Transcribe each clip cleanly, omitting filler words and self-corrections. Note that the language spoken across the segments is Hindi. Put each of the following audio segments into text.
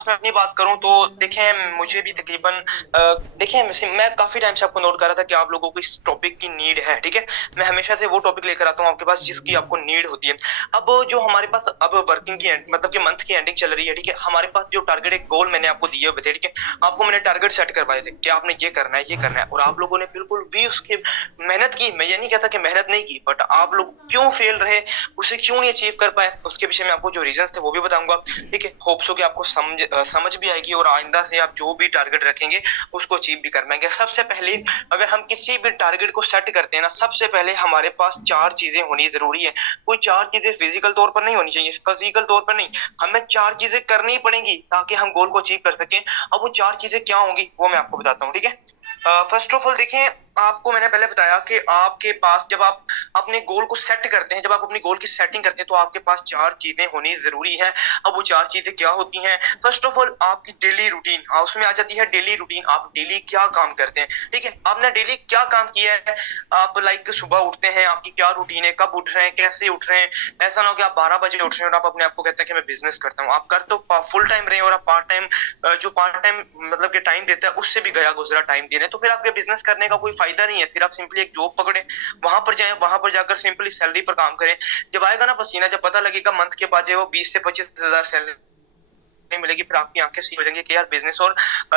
मैं अपनी बात करूँ तो देखें मुझे भी तकरीबन देखें मैं काफ़ी टाइम से आपको नोट कर रहा था कि आप लोगों को इस टॉपिक की नीड है, ठीक है? मैं हमेशा से वो टॉपिक लेकर आता हूँ आपके पास जिसकी आपको नीड होती है। अब जो हमारे पास अब वर्किंग की एंड मतलब कि मंथ की एंडिंग चल रही है, ठीक है? हमारे पास जो टारगेट एक गोल मैंने आपको दिए हुए थे, ठीक है? आपको मैंने टारगेट सेट करवाए थे कि आपने ये करना है और आप लोगों ने बिल्कुल भी उसकी मेहनत की। मैं ये नहीं कहता कि मेहनत नहीं की, बट आप लोग क्यों फेल रहे, उसे क्यों नहीं अचीव कर पाए, उसके पीछे मैं आपको जो रीज़न्स थे वो भी बताऊँगा। ठीक है, होप सो कि आपको समझ भी आएगी और आइंदा से आप जो भी टारगेट रखेंगे उसको अचीव भी कर पाएंगे। सबसे पहले अगर हम किसी भी टारगेट को सेट करते हैं ना, सबसे पहले हमारे पास चार चीजें होनी जरूरी है। कोई चार चीजें फिजिकल तौर पर नहीं होनी चाहिए, फिजिकल तौर पर नहीं, हमें चार चीजें करनी पड़ेंगी ताकि हम गोल को अचीव कर सकें। अब वो चार चीजें क्या होंगी वो मैं आपको बताता हूँ, ठीक है। फर्स्ट ऑफ ऑल देखें, आपको मैंने पहले बताया कि आपके पास जब आप अपने गोल को सेट करते हैं, जब आप अपनी गोल की सेटिंग करते हैं तो आपके पास चार चीजें होनी जरूरी है। अब वो चार चीजें क्या होती हैं? फर्स्ट ऑफ ऑल आपकी डेली रूटीन, उसमें आ जाती है डेली रूटीन। आप डेली क्या काम करते हैं, ठीक है? आपने डेली क्या काम किया है? आप लाइक सुबह उठते हैं, आपकी क्या रूटीन है, कब उठ रहे हैं, कैसे उठ रहे हैं? ऐसा ना हो कि आप 12 बजे उठ रहे हैं और आप अपने आप को कहते हैं कि मैं बिजनेस करता हूँ। आप कर तो फुल टाइम रहे और आप पार्ट टाइम, जो पार्ट टाइम मतलब कि टाइम देता है उससे भी गया गुजरा टाइम दे रहे हैं, तो फिर आपके बिजनेस करने का कोई फायदा नहीं है। फिर आप सिंपली एक जॉब पकड़े, वहां पर जाएं, वहां पर जाकर सिंपली सैलरी पर काम करें। जब आएगा ना पसीना, जब पता लगेगा मंथ के बाद जो है वो 20 से 25 हजार सैलरी मिलेगी, फिर आपकी आंखें सी हो जाएंगी कि यार बिजनेस और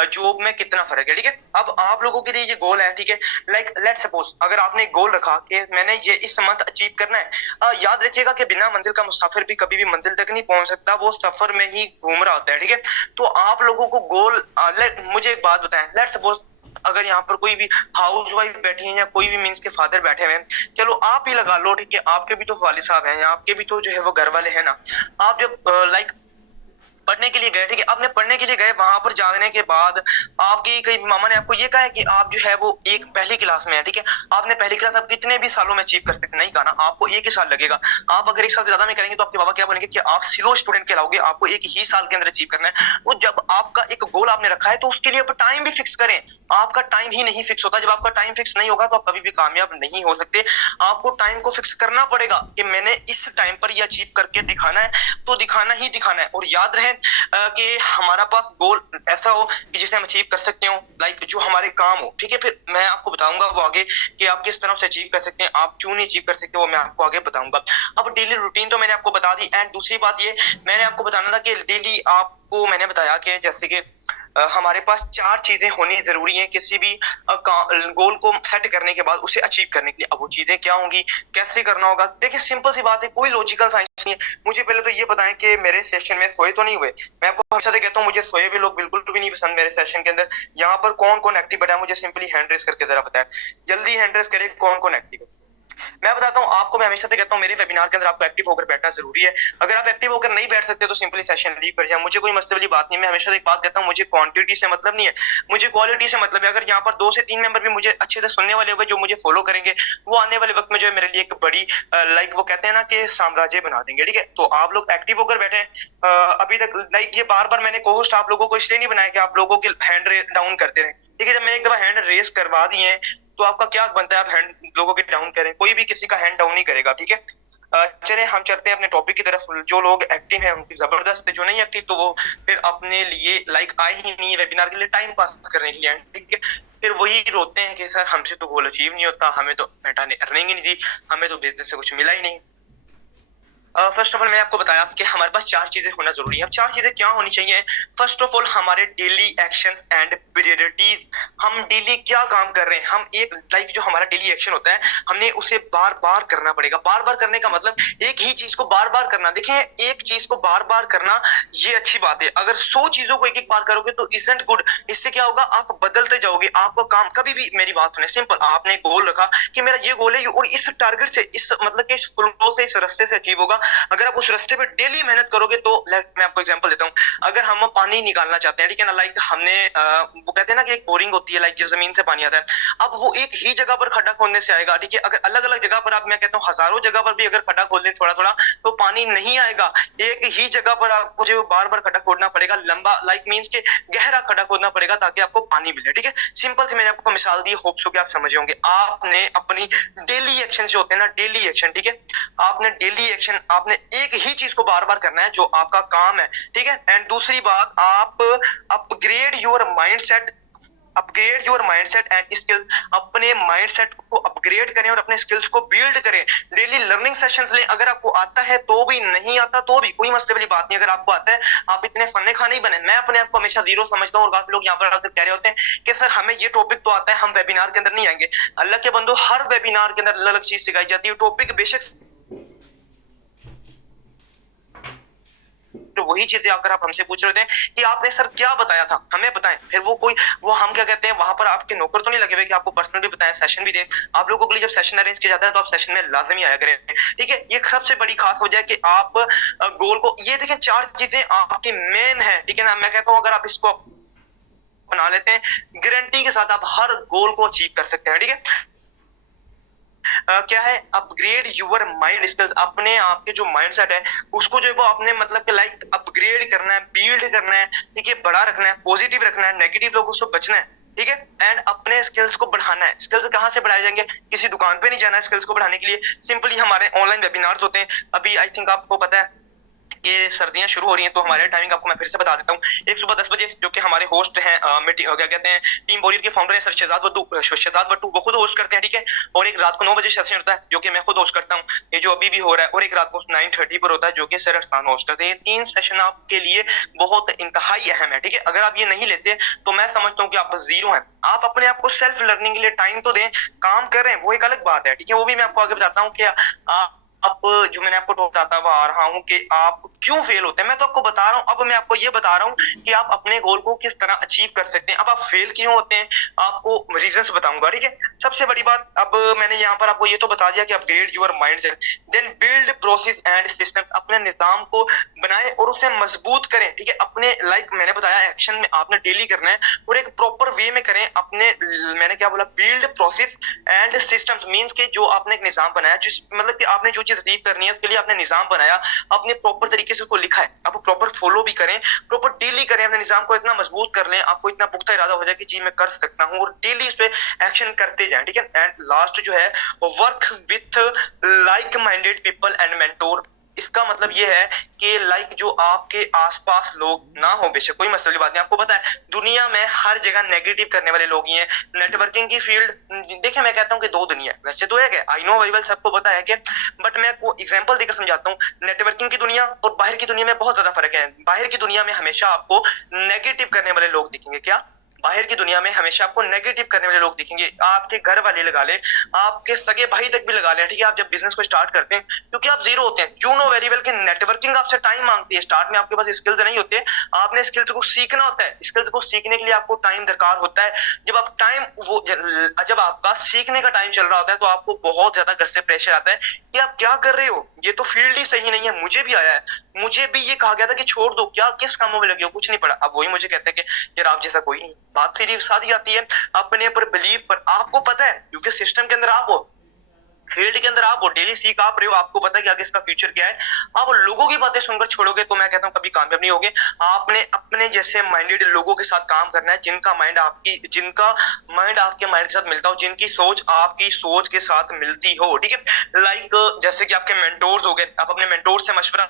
जॉब में कितना फर्क है, ठीक है। अब आप लोगों के लिए ये गोल है, ठीक है। लाइक लेट सपोज अगर आपने एक गोल रखा कि मैंने ये इस मंथ अचीव करना है, याद रखिएगा कि बिना मंजिल का मुसाफिर भी कभी भी मंजिल तक नहीं पहुंच सकता, वो सफर में ही घूम रहा होता है, ठीक है। तो आप लोगों को गोल, मुझे एक बात बताएं, लेट सपोज अगर यहाँ पर कोई भी हाउस वाइफ बैठी है या कोई भी मीन्स के फादर बैठे हुए हैं, चलो आप ही लगा लो, ठीक है। आपके भी तो वालिद साहब हैं, या आपके भी तो जो है वो घर वाले हैं ना। आप जब लाइक पढ़ने के लिए गए, ठीक है, आपने पढ़ने के लिए गए, वहां पर जाने के बाद आपकी कई मामा ने आपको ये कहा है कि आप जो है वो एक पहली क्लास में है, ठीक है। आपने पहली क्लास आप कितने भी सालों में अचीव कर सकते, नहीं कहा ना, आपको एक ही साल लगेगा। आप अगर एक साल से ज्यादा में करेंगे तो आपके बाबा क्या बोलेंगे कि आप स्लो स्टूडेंट कहलाओगे, आपको एक ही साल के अंदर अचीव करना है। तो जब आपका एक गोल आपने रखा है तो उसके लिए आप टाइम भी फिक्स करें। आपका टाइम ही नहीं फिक्स होता, जब आपका टाइम फिक्स नहीं होगा तो आप कभी भी कामयाब नहीं हो सकते। आपको टाइम को फिक्स करना पड़ेगा कि मैंने इस टाइम पर ये अचीव करके दिखाना है, तो दिखाना ही दिखाना है। और याद रहे कि हमारा पास गोल ऐसा हो कि जिसे हम अचीव कर सकते हो, लाइक जो हमारे काम हो, ठीक है। फिर मैं आपको बताऊंगा वो आगे कि आप किस तरह से अचीव कर सकते हैं, आप क्यों नहीं अचीव कर सकते, वो मैं आपको आगे बताऊंगा। अब डेली रूटीन तो मैंने आपको बता दी, एंड दूसरी बात ये मैंने आपको बताना था कि डेली आपको मैंने बताया कि जैसे कि हमारे पास चार चीजें होनी जरूरी है किसी भी गोल को सेट करने के बाद उसे अचीव करने के लिए। अब वो चीजें क्या होंगी, कैसे करना होगा, देखिए सिंपल सी बात है, कोई लॉजिकल साइंस नहीं है। मुझे पहले तो ये बताएं कि मेरे सेशन में सोए तो नहीं हुए। मैं आपको हमेशा से कहता हूँ मुझे सोए हुए लोग बिल्कुल भी नहीं पसंद मेरे सेशन के अंदर। यहाँ पर कौन कौन एक्टिव बैठा है मुझे सिंपली हैंड रेस करके जरा बताएं, जल्दी हैंड रेस करें कौन कौन एक्टिव है। मैं बताता हूँ आपको, मैं हमेशा से कहता हूँ मेरे वेबिनार के अंदर आपको एक्टिव होकर बैठना जरूरी है। अगर आप एक्टिव होकर नहीं बैठ सकते तो सिंपली सेशन लीव कर जाए, मुझे कोई मसले वाली बात नहीं। मैं हमेशा से एक बात कहता हूँ, मुझे क्वांटिटी से मतलब नहीं है, मुझे क्वालिटी से मतलब है। अगर यहाँ पर 2 से 3 मेंबर भी मुझे अच्छे से सुनने वाले हुए जो मुझे फॉलो करेंगे, वो आने वाले वक्त में जो है मेरे लिए एक बड़ी लाइक वो कहते हैं ना कि साम्राज्य बना देंगे, ठीक है। तो आप लोग एक्टिव होकर बैठे अभी तक लाइक ये बार बार मैंने को होस्ट आप लोगों को इसलिए नहीं बनाया कि आप लोगों के हैंड डाउन करते रहे, ठीक है। जब मैंने एक दफा हैंड रेस करवा दिए तो आपका क्या बनता है, आप हैंड लोगों के डाउन करें, कोई भी किसी का हैंड डाउन नहीं करेगा, ठीक है। चले हम चलते हैं अपने टॉपिक की तरफ। जो लोग एक्टिव हैं उनकी जबरदस्त है, जो नहीं एक्टिव तो वो फिर अपने लिए लाइक आए ही नहीं वेबिनार के लिए, टाइम पास करने के लिए, ठीक है। फिर वही रोते हैं कि सर हमसे तो गोल अचीव नहीं होता, हमें तो मेटा ने अर्निंग ही नहीं दी, हमें तो बिजनेस से कुछ मिला ही नहीं। फर्स्ट ऑफ ऑल मैंने आपको बताया कि हमारे पास चार चीजें होना जरूरी है। अब चार चीजें क्या होनी चाहिए? फर्स्ट ऑफ ऑल हमारे डेली एक्शन एंड प्रायोरिटीज। हम डेली क्या काम कर रहे हैं, हम एक लाइक जो हमारा डेली एक्शन होता है हमने उसे बार बार करना पड़ेगा। बार बार करने का मतलब एक ही चीज को बार बार करना। देखिए एक चीज को बार बार करना ये अच्छी बात है, अगर 100 चीजों को एक एक बार करोगे तो इजंट गुड। इससे क्या होगा, आप बदलते जाओगे, आपको काम कभी भी, मेरी बात सुने, सिंपल आपने गोल रखा कि मेरा ये गोल है और इस टारगेट से, इस मतलब कि इस फ्लो से, इस रास्ते से अचीव होगा। अगर आप उस रास्ते पे डेली मेहनत करोगे तो मैं आपको एग्जांपल देता हूँ। अगर हम पानी निकालना चाहते हैं, ठीक है ना, लाइक हमने वो कहते हैं ना कि एक बोरिंग होती है, लाइक जो जमीन से पानी आता है। अब वो एक ही जगह पर खड्डा खोदने से आएगा, ठीक है। अगर अलग अलग जगह पर आप, मैं कहता हूँ हजारों जगह पर भी अगर खड्डा खोद लें थोड़ा थोड़ा, तो पानी नहीं आएगा। एक ही जगह पर आपको जो बार बार खड्डा खोदना पड़ेगा, लंबा लाइक मीन्स के गहरा खड्डा खोदना पड़ेगा ताकि आपको पानी मिले, ठीक है। सिंपल से मैंने आपको मिसाल दी, होप सो कि आप समझ होंगे। आपने अपनी डेली एक्शन जो होते हैं ना, डेली एक्शन, ठीक है, आपने डेली एक्शन आपने एक ही चीज को बार बार करना है जो आपका काम है, ठीक है। एंड दूसरी बात, आप upgrade your mindset, upgrade your mindset and skills, अपने माइंडसेट को अपग्रेड करें और अपने स्किल्स को बिल्ड करें। डेली लर्निंग सेशंस लें, अगर आपको आता है तो भी, नहीं आता तो भी कोई मसले वाली बात नहीं। अगर आपको आता है, आप इतने फन्ने खाने ही बने। मैं अपने आप को हमेशा जीरो समझता हूँ और काफी लोग यहाँ पर आकर कह रहे होते हैं कि सर हमें ये टॉपिक तो आता है, हम वेबिनार के अंदर नहीं आएंगे। अल्लाह के बंदो, हर वेबिनार के अंदर अलग अलग चीज सिखाई जाती है। टॉपिक बेशक तो वही चीजें अगर आप हमसे पूछ रहे थे कि आपने सर क्या बताया था, हमें बताएं, फिर वो हम क्या कहते हैं, वहां पर आपके नौकर तो नहीं लगे हुए कि आपको पर्सनल भी बताएं, सेशन भी दें। आप लोगों के लिए जब सेशन अरेंज किया जाता है तो आप सेशन में लाजमी आया करें, ठीक है। ये सबसे बड़ी खास वजह है कि आप गोल को, ये देखें 4 चीजें आपकी मेन है, ठीक है ना। मैं कहता हूँ अगर आप इसको अपना लेते हैं, गारंटी के साथ आप हर गोल को अचीव कर सकते हैं, ठीक है। क्या है, अपग्रेड यूर माइंड स्किल्स, अपने आप के जो माइंडसेट है उसको जो है वो आपने मतलब कि लाइक अपग्रेड करना है, बिल्ड करना है, ठीक है, बड़ा रखना है, पॉजिटिव रखना है, नेगेटिव लोगों से बचना है, ठीक है। एंड अपने स्किल्स को बढ़ाना है। स्किल्स कहाँ से बढ़ाए जाएंगे, किसी दुकान पे नहीं जाना है स्किल्स को बढ़ाने के लिए, सिंपली हमारे ऑनलाइन वेबिनार्स होते हैं। अभी आई थिंक आपको पता है ये सर्दियां शुरू हो रही हैं, तो हमारे टाइमिंग आपको मैं फिर से बता देता हूँ। एक सुबह 10 बजे जो कि हमारे होस्ट हैं, मीटिंग क्या कहते हैं, टीम वॉरियर के फाउंडर हैं सर शहजाद वट्टू, वो खुद होस्ट करते हैं, ठीक है। और एक रात को 9 बजे सेशन होता है जो कि मैं खुद होस्ट करता हूँ, ये जो अभी भी हो रहा है। और एक रात को 9:30 पर होता है जो कि सर अरसलान होस्ट करते हैं। ये 3 सेशन आपके लिए बहुत इंतहाई अहम है, ठीक है। अगर आप ये नहीं लेते तो मैं समझता हूँ कि आप जीरो हैं। आप अपने आप को सेल्फ लर्निंग के लिए टाइम तो दें, काम कर रहे हैं वो एक अलग बात है, ठीक है। वो भी मैं आपको आगे बताता हूँ कि आप जो मैंने आपको बताता हुआ आ रहा हूँ कि आप क्यों फेल होते हैं, मैं तो आपको बता रहा हूँ। अब मैं आपको ये बता रहा हूँ कि आप अपने गोल को किस तरह अचीव कर सकते हैं। अब आप फेल क्यों होते हैं, आपको रीजंस बताऊंगा, ठीक है। सबसे बड़ी बात, अब मैंने यहाँ पर आपको ये तो बता दिया कि upgrade your mindset, then build process and system, अपने निजाम को बनाए और उसे मजबूत करें, ठीक है। अपने लाइक मैंने बताया एक्शन में आपने डेली करना है और एक प्रॉपर वे में करें। अपने मैंने क्या बोला, build process and systems means के जो आपने एक निजाम बनाया, जिस मतलब कि आपने जो चीज अचीव करनी है उसके लिए आपने निजाम बनाया, आपने प्रॉपर तरीके से उसको लिखा है, आप प्रॉपर फॉलो भी करें, प्रॉपर डेली करें। अपने निजाम को इतना मजबूत कर लें, आपको इतना पुख्ता इरादा हो जाए कि जी मैं कर सकता हूँ, और डेली इस पे एक्शन करते जाएं, ठीक है। एंड लास्ट जो है, work with like minded people and mentor. इसका मतलब ये है कि लाइक जो आपके आसपास लोग ना हो, बेशक कोई मसले की बात नहीं। आपको पता है दुनिया में हर जगह नेगेटिव करने वाले लोग ही हैं। नेटवर्किंग की फील्ड देखिए, मैं कहता हूँ कि 2 दुनिया वैसे तो है, आई नो वेरी वेल, सबको पता है कि, बट मैं आपको एग्जांपल देकर समझाता हूँ। नेटवर्किंग की दुनिया और बाहर की दुनिया में बहुत ज्यादा फर्क है। बाहर की दुनिया में हमेशा आपको नेगेटिव करने वाले लोग दिखेंगे। क्या, बाहर की दुनिया में हमेशा आपको नेगेटिव करने वाले लोग दिखेंगे। आपके घर वाले लगा ले, आपके सगे भाई तक भी लगा ले, ठीक है। आप जब बिजनेस को स्टार्ट करते हैं, क्योंकि आप जीरो होते हैं, यू नो वेरी वेल कि नेटवर्किंग आपसे टाइम मांगती है। स्टार्ट में आपके पास स्किल्स नहीं होते, आपने स्किल्स को सीखना होता है। स्किल्स को सीखने के लिए आपको टाइम दरकार होता है। जब आप टाइम वो जब आपका सीखने का टाइम चल रहा होता है तो आपको बहुत ज्यादा घर से प्रेशर आता है कि आप क्या कर रहे हो, ये तो फील्ड ही सही नहीं है। मुझे भी आया है, मुझे भी ये कहा गया था कि छोड़ दो, क्या किस कामों में लगे हो, कुछ नहीं पड़ा। अब वही मुझे कहते हैं कि यार आप जैसा कोई नहीं। बात सीधी साधी आती है, अपने पर बिलीव पर। आपको पता है क्योंकि सिस्टम के अंदर आप हो, फील्ड के अंदर आप हो, डेली सीख आप रहे हो, आपको पता है कि आगे इसका फ्यूचर क्या है। आप लोगों की बातें सुनकर छोड़ोगे तो मैं कहता हूँ कभी कामयाब नहीं होगे। आपने अपने जैसे माइंडेड लोगों के साथ काम करना है, जिनका माइंड आपके माइंड के साथ मिलता हो, जिनकी सोच आपकी सोच के साथ मिलती हो, ठीक है। लाइक जैसे कि आपके मेंटोर्स हो गए, आप अपने मेंटोर से मशवरा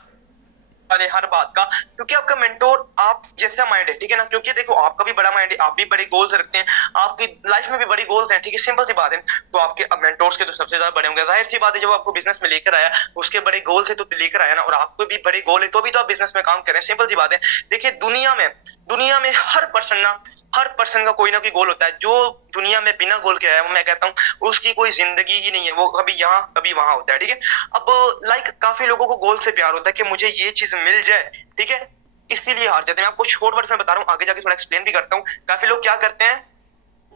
वाले हर बात का, क्योंकि आपका मेंटोर आप जैसा माइंड है, ठीक है ना। क्योंकि देखो आपका भी बड़ा माइंड है, आप भी बड़े गोल्स रखते हैं, आपकी लाइफ में भी बड़ी गोल्स हैं, ठीक है, सिंपल सी बात है। तो आपके अब मेंटोर्स के तो सबसे ज्यादा बड़े होंगे, जाहिर सी बात है। जब आपको बिजनेस में लेकर आया, उसके बड़े गोल्स है तो लेकर आया ना, और आपको भी बड़े गोल है तो भी तो आप बिजनेस में काम कर रहे हैं, सिंपल सी बात है। देखिए दुनिया में हर पर्सन का कोई ना कोई गोल होता है। जो दुनिया में बिना गोल के आया है, वो मैं कहता हूँ उसकी कोई जिंदगी ही नहीं है, वो कभी यहाँ कभी वहां होता है, ठीक है। अब लाइक काफी लोगों को गोल से प्यार होता है कि मुझे ये चीज मिल जाए, ठीक है, इसीलिए हार जाते हैं। मैं आपको शॉर्ट वर्ड में बता रहा हूँ, आगे जाके थोड़ा एक्सप्लेन भी करता हूँ। काफी लोग क्या करते हैं,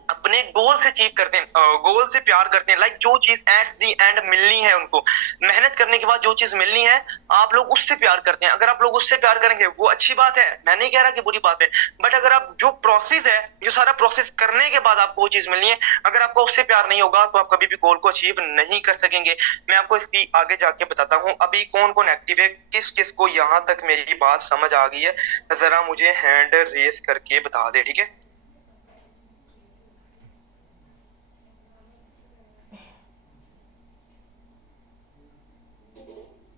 अपने गोल से अचीव करते हैं, गोल से प्यार करते हैं। लाइक जो चीज एट दी एंड मिलनी है उनको, मेहनत करने के बाद जो चीज मिलनी है, आप लोग उससे प्यार करते हैं। अगर आप लोग उससे प्यार करेंगे वो अच्छी बात है, मैं नहीं कह रहा कि बुरी बात है, बट अगर आप जो प्रोसेस है, जो सारा प्रोसेस करने के बाद आपको वो चीज मिलनी है, अगर आपको उससे प्यार नहीं होगा तो आप कभी भी गोल को अचीव नहीं कर सकेंगे। मैं आपको इसकी आगे जाके बताता हूँ। अभी कौन कौन एक्टिव है, किस किस को यहाँ तक मेरी बात समझ आ गई है, जरा मुझे हैंड रेस करके बता दे, ठीक है।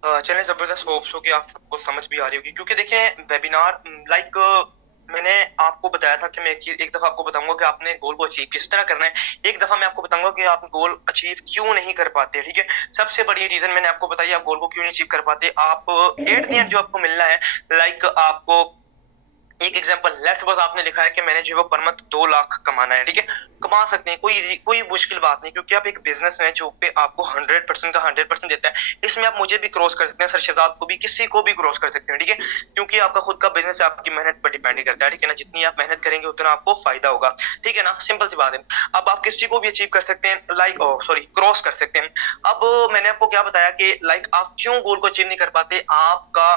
चलिए ज़बरदस्त होप्स हो कि आप सबको समझ भी आ रही होगी क्योंकि देखें वेबिनार लाइक मैंने आपको बताया था कि मैं एक दफ़ा आपको बताऊँगा कि आपने गोल को अचीव किस तरह करना है। एक दफ़ा मैं आपको बताऊँगा कि आप गोल अचीव क्यों नहीं कर पाते, ठीक है? सबसे बड़ी रीज़न मैंने आपको बताई आप गोल को क्यों नहीं अचीव कर पाते। आप एट द एंड जो आपको मिलना है लाइक आपको एक एग्जांपल लेट्स सपोज आपने लिखा है कि मैंने जो है वो पर मंथ 2 लाख कमाना है, ठीक है? कमा सकते हैं, कोई मुश्किल बात नहीं क्योंकि आप एक बिज़नेस है जो पे आपको 100% का 100% देता है। इसमें आप मुझे भी क्रॉस कर सकते हैं, सर शहजाद को भी, किसी को भी क्रॉस कर सकते हैं, ठीक है? क्योंकि आपका खुद का बिज़नेस है, आपकी मेहनत पर डिपेंड ही करता है, ठीक है ना? जितनी आप मेहनत करेंगे उतना आपको फ़ायदा होगा, ठीक है ना? सिंपल सी बात है। अब आप किसी को भी अचीव कर सकते हैं लाइक सॉरी क्रॉस कर सकते हैं। अब मैंने आपको क्या बताया कि लाइक आप क्यों गोल को अचीव नहीं कर पाते? आपका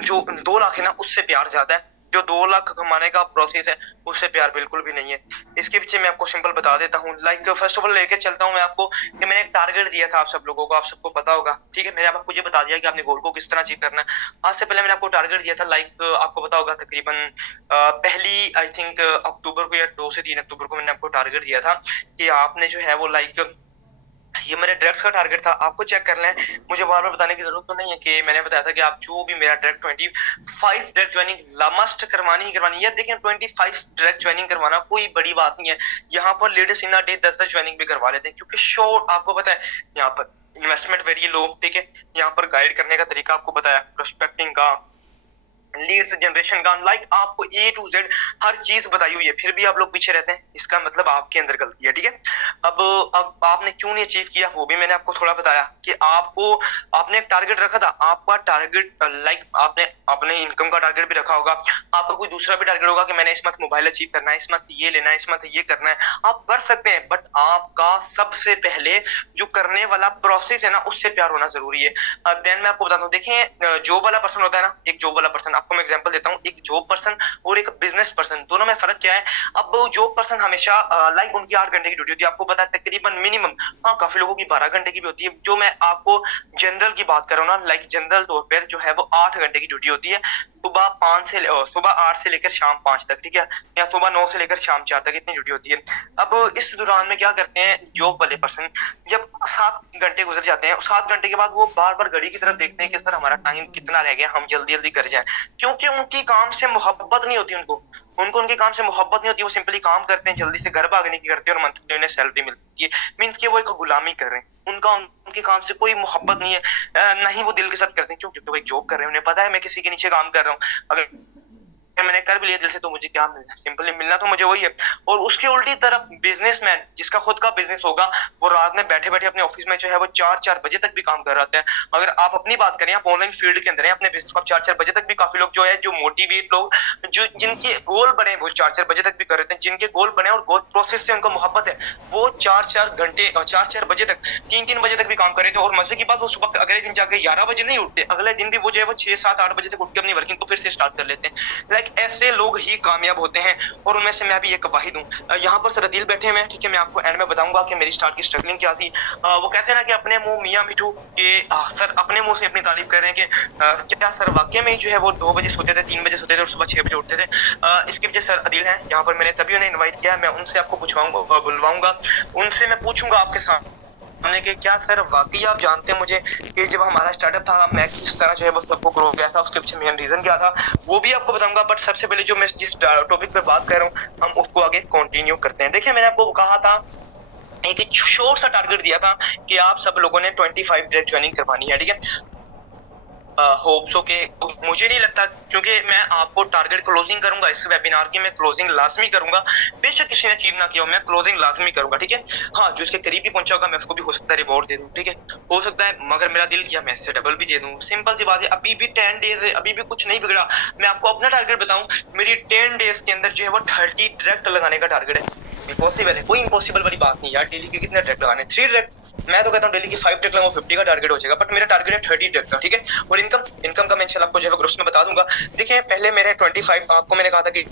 जो 2 लाख है ना उससे प्यार ज़्यादा है। जो 2 लाख कमाने का प्रोसेस है, उससे प्यार बिल्कुल भी नहीं है। इसके पीछे मैं आपको सिंपल बता देता हूँ, लाइक फर्स्ट ऑफ ऑल लेके चलता हूँ मैं आपको कि मैंने एक टारगेट दिया था आप सब लोगों को, आप सबको पता होगा, ठीक है? मैंने आपको ये बता दिया कि आपने गोल को किस तरह अचीव करना है। आज से पहले मैंने आपको टारगेट दिया था लाइक आपको पता होगा तकरीबन पहली आई थिंक अक्टूबर को या 2 से 3 अक्टूबर को मैंने आपको टारगेट दिया था कि आपने जो है वो लाइक ये मेरे डायरेक्ट्स का टारगेट था, आपको चेक करना है। मुझे बार-बार बताने की ज़रूरत तो नहीं है कि मैंने बताया था कि आप जो भी मेरा डायरेक्ट 25 डायरेक्ट जॉइनिंग मस्ट करवानी ही करवानी है। यार देखिए 25 डायरेक्ट जॉइनिंग करवाना कोई बड़ी बात नहीं है। यहाँ पर ladies in a day 10-10 joining भी करवा लेते हैं क्योंकि श्योर आपको पता है यहाँ पर इन्वेस्टमेंट वेरी लो, ठीक है? यहाँ पर गाइड करने का तरीका आपको बताया, प्रोस्पेक्टिंग का, लीड्स जनरेशन का, लाइक आपको ए टू जेड हर चीज बताई हुई है, फिर भी आप लोग पीछे रहते हैं, इसका मतलब आपके अंदर गलती है, ठीक है? अब आपने क्यों नहीं अचीव किया वो भी मैंने आपको थोड़ा बताया कि आपको आपने एक टारगेट रखा था, आपका टारगेट लाइक आपने अपने इनकम का टारगेट भी रखा होगा, आपका कोई दूसरा भी टारगेट होगा कि मैंने इस मंथ मोबाइल अचीव करना है, इस मंथ ये लेना है, इस मंथ ये करना है, आप कर सकते हैं, बट आपका सबसे पहले जो करने वाला प्रोसेस है ना उससे प्यार होना जरूरी है। देन मैं आपको बताता हूँ, देखें जॉब वाला पर्सन होता है ना, एक जॉब वाला पर्सन, आपको मैं एग्जांपल देता हूँ, एक जॉब पर्सन और एक बिजनेस पर्सन, दोनों में फर्क क्या है? अब जॉब पर्सन हमेशा लाइक उनकी 8 घंटे की ड्यूटी होती है, आपको पता है तकरीबन मिनिमम, हाँ काफी लोगों की 12 घंटे की भी होती है। जो मैं आपको जनरल की बात कर रहा हूँ ना, लाइक जनरल तौर पर जो है वो 8 घंटे की ड्यूटी होती है, सुबह 8 से लेकर शाम 5 तक, ठीक है? या सुबह 9 से लेकर शाम 4 तक इतनी ड्यूटी होती है। अब इस दौरान में क्या करते हैं जॉब वाले पर्सन, जब 7 घंटे गुजर जाते हैं, 7 घंटे के बाद वो बार-बार घड़ी की तरफ देखते हैं कि सर हमारा टाइम कितना रह गया, हम जल्दी-जल्दी कर जाएँ। क्योंकि उनकी काम से मोहब्बत नहीं होती उनको। उनको उनके काम से मोहब्बत नहीं होती, वो सिंपली काम करते हैं, जल्दी से घर भागने की करते हैं और मंथली उन्हें सैलरी मिलती है। मीन्स कि वो एक गुलामी कर रहे हैं। उनका उनके काम से कोई मोहब्बत नहीं है। ना ही वो दिल के साथ करते हैं। क्यों? क्योंकि वो एक जॉब कर रहे हैं, उन्हें पता है मैं किसी के नीचे काम कर रहा हूँ। अगर मैंने कर भी लिया दिल से तो मुझे क्या मिलना है? सिंपली मिलना तो मुझे वही है। और उसके उल्टी तरफ बिज़नेसमैन जिसका खुद का बिज़नेस होगा, वो रात में बैठे-बैठे अपने ऑफ़िस में जो है वो 4-4 बजे तक भी काम कर रहे होते हैं। अगर आप अपनी बात करें, आप ऑनलाइन फ़ील्ड के अंदर हैं, अपने बिज़नेस को आप 4-4 बजे तक भी काफ़ी लोग जो है जो मोटिवेट लोग जो जिनके गोल बने वो 4-4 बजे तक भी कर रहे थे। जिनके गोल बने और गोल प्रोसेस से उनको मोहब्बत है, वो 4-4 घंटे 4-4 बजे तक 3-3 बजे तक भी काम कर रहे थे और मज़े की बात वो सुबह अगले दिन जाके 11 बजे नहीं उठते। अगले दिन भी वो जो है वो 6-7-8 बजे तक उठ के अपनी वर्किंग को फिर से स्टार्ट कर लेते हैं। लाइक ऐसे लोग ही कामयाब होते हैं और उनमें से मैं भी एक वाहिद हूँ। यहाँ पर सर अदील बैठे हुए हैं, ठीक है? मैं आपको एंड में बताऊँगा कि मेरी स्टार्ट की स्ट्रगलिंग क्या थी। वो कहते हैं ना कि अपने मुँह मियाँ मिठू के सर अपने मुँह से अपनी तारीफ़ कर रहे हैं कि क्या सर वाक़ई में जो है वो 2 बजे सोते थे, 3 बजे सोते थे और सुबह 6 बजे उठते थे। इसके पीछे सर अदील हैं, यहाँ पर मैंने तभी उन्हें इनवाइट किया, मैं उनसे आपको बुलवाऊँगा, उनसे मैं पूछूँगा आपके सामने कि क्या सर वाक़ई आप जानते हैं मुझे कि जब हमारा स्टार्टअप था मैं किस तरह जो है वो सबको ग्रो किया था, उसके पीछे मेन रीज़न क्या था, वो भी आपको बताऊँगा। बट सबसे पहले जो मैं जिस टॉपिक पे बात कर रहा हूँ, हम उसको आगे कंटिन्यू करते हैं। देखिए मैंने आपको कहा था एक शॉर्ट सा टारगेट दिया था कि आप सब लोगों ने 25 डायरेक्ट जॉइनिंग करवानी है, ठीक है? होप्स हो के मुझे नहीं लगता क्योंकि मैं आपको टारगेट क्लोजिंग करूंगा इस वेबिनार की, मैं क्लोजिंग लाजमी करूंगा, बेशक किसी ने अचीव ना किया हो, मैं क्लोजिंग लाजमी करूंगा, ठीक है? हाँ, जो इसके करीब भी पहुंचा होगा मैं उसको भी हो सकता है रिवॉर्ड दे दूं, ठीक है? हो सकता है मगर मेरा दिल किया मैं इससे डबल भी दे दूं, सिंपल सी बात है। अभी भी 10 डेज है, अभी भी कुछ नहीं बिगड़ा। मैं आपको अपना टारगेट बताऊं, मेरी 10 डेज के अंदर जो है वो 30 डायरेक्ट लगाने का टारगेट है। पॉसिबल है, कोई इम्पॉसिबल वाली बात नहीं यार। डेली के कितने डायरेक्ट लगाने? 3 डायरेक्ट। मैं तो कहता हूँ डेली के 5 डायरेक्ट लगाऊं 50 का टारगेट हो जाएगा, बट मेरा टारगेट है 30 डायरेक्ट का, ठीक है? और इनकम का मैं इंशाल्लाह आपको जो है ग्रुप्स में बता दूंगा। देखिए पहले मेरे 25 आपको मैंने कहा था कि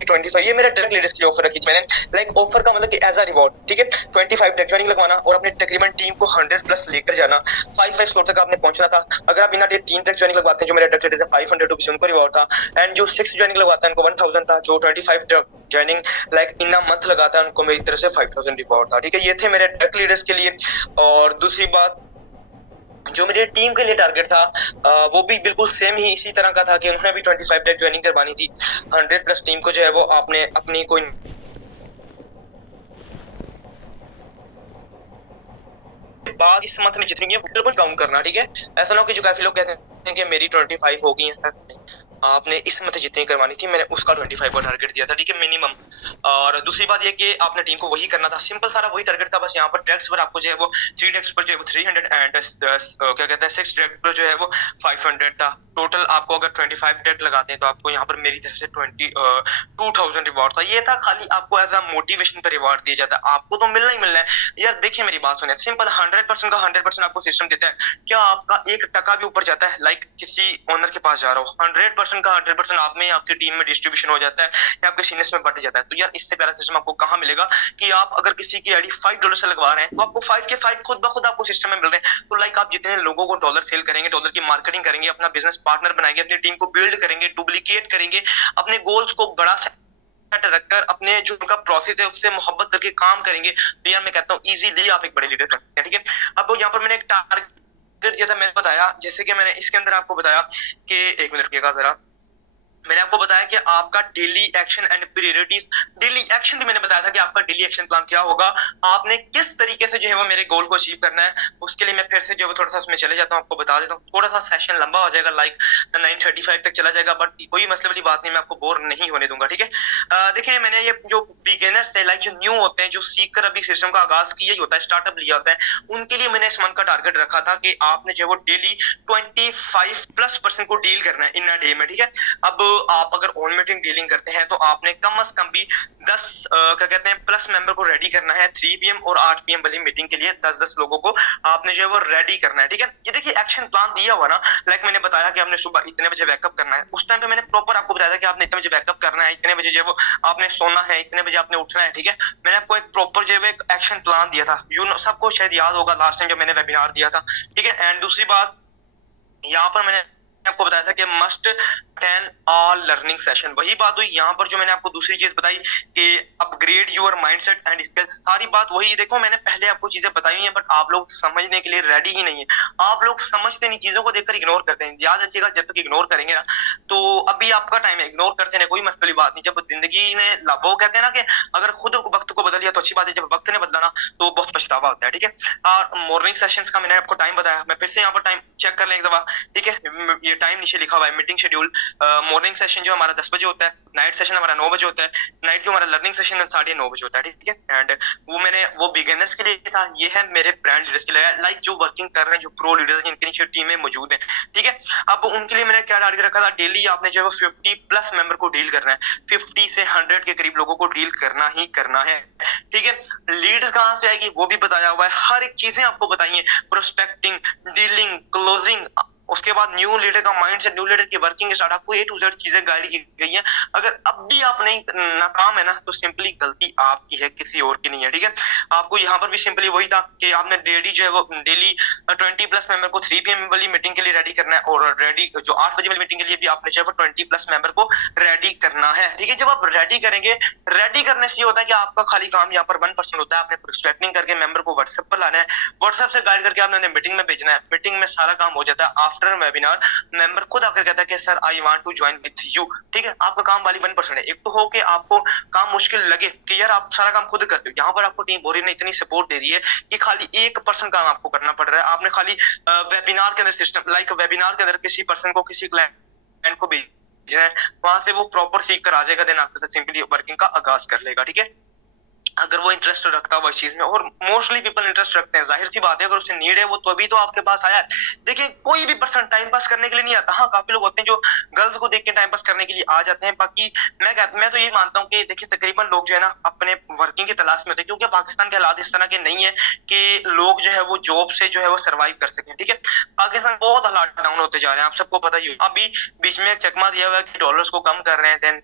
25 ये मेरे डायरेक्ट लीडर्स के लिए ऑफर रखी थी मैंने। लाइक ऑफर का मतलब कि एज अ रिवॉर्ड, ठीक है? 25 डायरेक्ट जॉइनिंग लगवाना और अपनी तकरीबन टीम को 100 प्लस लेकर जाना। 5 स्लोट तक आपने पहुंचना था। अगर आप बिना 3 डायरेक्ट जॉइनिंग लगवाते हैं, जो मेरे डायरेक्ट लीडर्स है 500 रुपीस उनको रिवॉर्ड था, एंड जो 6 जॉइनिंग लगवाता है उनको 1000 था, जो 25 joining like in a month लगाता है उनको मेरी तरफ से 5000 रिवॉर्ड था, ठीक है? ये थे मेरे डायरेक्ट लीडर्स के लिए। और दूसरी बात जो मेरी टीम के लिए टारगेट था वो भी बिल्कुल सेम ही इसी तरह का था कि उन्होंने भी 25 डेट ज्वाइनिंग करवानी थी। 100 प्लस टीम को जो है वो आपने अपनी कोई बात इस मंथ में जितनी है बिल्कुल काउंट करना, ठीक है? ऐसा ना हो कि जो काफ़ी लोग कहते हैं कि मेरी 25 हो गई है सर, नहीं। आपने इस मंथ जितनी करवानी थी मैंने उसका 25 का टारगेट दिया था, ठीक है? मिनिमम। और दूसरी बात ये कि आपने टीम को वही करना था, सिंपल सारा वही टारगेट था, बस यहाँ पर डेट्स पर आपको जो है वो 3 डेट्स पर जो है वो 300 एंड क्या कहते हैं 6 डेट पर जो है वो 500 था। टोटल आपको अगर 25 डेट लगाते हैं तो आपको यहाँ पर मेरी तरफ से 2000 रिवॉर्ड था। ये था खाली आपको एज अ मोटिवेशन पर रिवॉर्ड दिया जाता है, आपको तो मिलना ही मिलना है। यार देखिए मेरी बात सुने, सिंपल 100% का 100% आपको सिस्टम देता है, क्या आपका 1% भी ऊपर जाता है लाइक किसी ओनर के पास जा रहा हो, 100% का 100% आप में आपकी टीम में डिस्ट्रीब्यूशन हो जाता है या आपके सीनियर्स में बढ़ जाता है। तो यार इससे प्यारा सिस्टम आपको कहाँ मिलेगा कि आप अगर किसी की आईडी $5 से लगवा रहे हैं तो आपको 5 के 5 खुद ब खुद आपको सिस्टम में मिल रहे हैं। तो लाइक आप जितने लोगों को डॉलर सेल करेंगे, डॉलर की मार्केटिंग करेंगे, अपना बिजनेस पार्टनर बनाएंगे, अपनी टीम को बिल्ड करेंगे, डुप्लीकेट करेंगे, अपने गोल्स को बड़ा रखकर अपने जो उनका प्रोसेस है उससे मोहब्बत करके काम करेंगे, तो यार मैं कहता हूँ इजीली आप एक बड़े लीडर बन सकते हैं, ठीक है? अब यहाँ पर मैंने एक टारगेट दिया था, मैंने बताया जैसे कि मैंने इसके अंदर आपको बताया कि 1 मिनट रुकिएगा जरा, मैंने आपको बताया कि आपका daily action and priorities, daily action भी मैंने बताया था कि आपका डेली एक्शन प्लान क्या होगा, आपने किस तरीके से जो है वो मेरे गोल को अचीव करना है। उसके लिए मैं फिर से जो है थोड़ा सा उसमें चले जाता हूँ, आपको बता देता हूँ। थोड़ा सा सेशन लंबा हो जाएगा, लाइक 9:35 तक चला जाएगा, बट कोई मसले वाली बात नहीं, मैं आपको बोर नहीं होने दूंगा, ठीक है? देखिए मैंने ये जो बिगिनर्स है, लाइक जो न्यू होते हैं, जो सीख कर अभी सिस्टम का आगाज किया ही होता है, स्टार्टअप लिया होता है, उनके लिए मैंने इस मंथ का टारगेट रखा था कि आपने जो है वो डेली 25+% को डील करना है इन अ डे में, ठीक है? अब आप अगर ऑन मीटिंग डीलिंग करते हैं तो आपने कम से कम भी 10 क्या कहते हैं प्लस मेंबर को रेडी करना है 3 PM और 8 PM वाली मीटिंग के लिए 10-10 लोगों को आपने जो है वो रेडी करना है, ठीक है? ये देखिए एक्शन प्लान दिया हुआ ना, लाइक मैंने बताया कि आपने सुबह इतने बजे वेकअप करना है, उस टाइम पे मैंने प्रॉपर आपको बताया था कि आपने इतने बजे वेकअप करना है, इतने बजे जो है वो आपने सोना है, इतने बजे आपने उठना है, ठीक है? मैंने आपको एक प्रॉपर जो है एक एक्शन प्लान दिया था, यू नो सबको शायद याद होगा लास्ट टाइम जब मैंने वेबिनार दिया था, ठीक है? एंड दूसरी बात यहाँ पर मैंने आपको बताया था कि must attend all learning session, वही बात हुई यहाँ पर जो मैंने आपको दूसरी चीज बताई कि upgrade your mindset and skills, सारी बात वही। देखो मैंने पहले आपको चीजें बताई हुई हैं बट आप लोग समझने के लिए रेडी ही नहीं है, आप लोग समझते नहीं, चीजों को देखकर इग्नोर करते हैं। याद रखिएगा जब तक इग्नोर करेंगे ना तो अभी आपका टाइम है, इग्नोर करते हैं कोई मसले वाली बात नहीं। जब जिंदगी ने वो कहते हैं ना कि अगर खुद वक्त को बदल लिया तो अच्छी बात है, जब वक्त ने बदला ना तो बहुत पछतावा होता है, ठीक है? और मॉर्निंग सेशंस का मैंने आपको टाइम बताया, मैं फिर से यहाँ पर टाइम चेक कर लें एक दफा, ठीक है? ये टाइम नीचे लिखा हुआ है, मीटिंग शेड्यूल। मॉर्निंग सेशन जो हमारा 10 बजे होता है, नाइट सेशन हमारा 9 बजे होता है, नाइट जो हमारा लर्निंग सेशन है 9:30 बजे होता है, ठीक है? एंड वो मैंने वो बिगिनर्स के लिए था, ये है मेरे ब्रांड लीडर्स के लिए, लाइक जो वर्किंग कर रहे हैं, जो प्रो लीडर्स जिनके नीचे टीमें मौजूद हैं, ठीक है? अब उनके लिए मैंने क्या टारगेट रखा था, डेली आपने जो है 50+ मेंबर को डील करना है, 50 से 100 के करीब लोगों को डील करना ही करना है, ठीक है? लीड्स कहाँ से आएगी वो भी बताया हुआ है, हर एक चीजें आपको बताई है, प्रोस्पेक्टिंग, डीलिंग, क्लोजिंग, उसके बाद न्यू लीडर का माइंडसेट, न्यू लीडर की वर्किंग स्टार्ट, आपको A to Z चीजें गाइड की गई हैं। अगर अब भी आप नहीं नाकाम है ना तो सिंपली गलती आपकी है, किसी और की नहीं है, ठीक है? आपको यहाँ पर भी सिंपली वही था कि आपने डेली जो है वो डेली 20+ मेंबर को 3 PM वाली मीटिंग के लिए रेडी करना है, और रेडी जो 8 बजे वाली मीटिंग के लिए भी आपने जो है वो 20+ मेंबर को रेडी करना है, ठीक है? जब आप रेडी करेंगे, रेडी करने से ये होता है कि आपका खाली काम यहाँ पर 1% होता है, आपने प्रोस्पेक्टिंग करके मेंबर को व्हाट्सएप पर लाना है, व्हाट्सएप से गाइड करके आपने मीटिंग में भेजना है, मीटिंग में सारा काम हो जाता है। आफ्टर वेबिनार मेंबर खुद आकर कहता है कि sir I want to join with you, ठीक है? आपका काम वाली 1% है। एक तो हो कि आपको काम मुश्किल लगे कि यार आप सारा काम खुद करते हो, यहाँ पर आपको टीम बोरी ने इतनी सपोर्ट दे दी है कि खाली 1% काम आपको करना पड़ रहा है। आपने खाली वेबिनार के अंदर सिस्टम, लाइक वेबिनार के अंदर किसी पर्सन को, किसी क्लाइंट को भेजना है, वहां से वो प्रॉपर सीख कर आ जाएगा, देन आपके साथ सिंपली वर्किंग का आगाज कर लेगा, ठीक है? अगर वो इंटरेस्ट रखता हुआ इस चीज में, और मोस्टली पीपल इंटरेस्ट रखते हैं, जाहिर सी बात है, अगर उसे नीड है वो तो अभी तो आपके पास आया है। देखिए कोई भी पर्सन टाइम पास करने के लिए नहीं आता, हाँ काफी लोग होते हैं जो गर्ल्स को देख के टाइम पास करने के लिए आ जाते हैं, बाकी मैं तो ये मानता हूँ कि देखिए तकरीबन लोग जो है ना अपने वर्किंग की तलाश में होते हैं, क्योंकि पाकिस्तान के हालात इस तरह के नहीं है कि लोग जो है वो जॉब से जो है वो सर्वाइव कर सकें, ठीक है? पाकिस्तान बहुत हालात डाउन होते जा रहे हैं, आप सबको पता ही हो। अभी बीच में एक चकमा दिया हुआ है कि डॉलर्स को कम कर रहे हैं, देन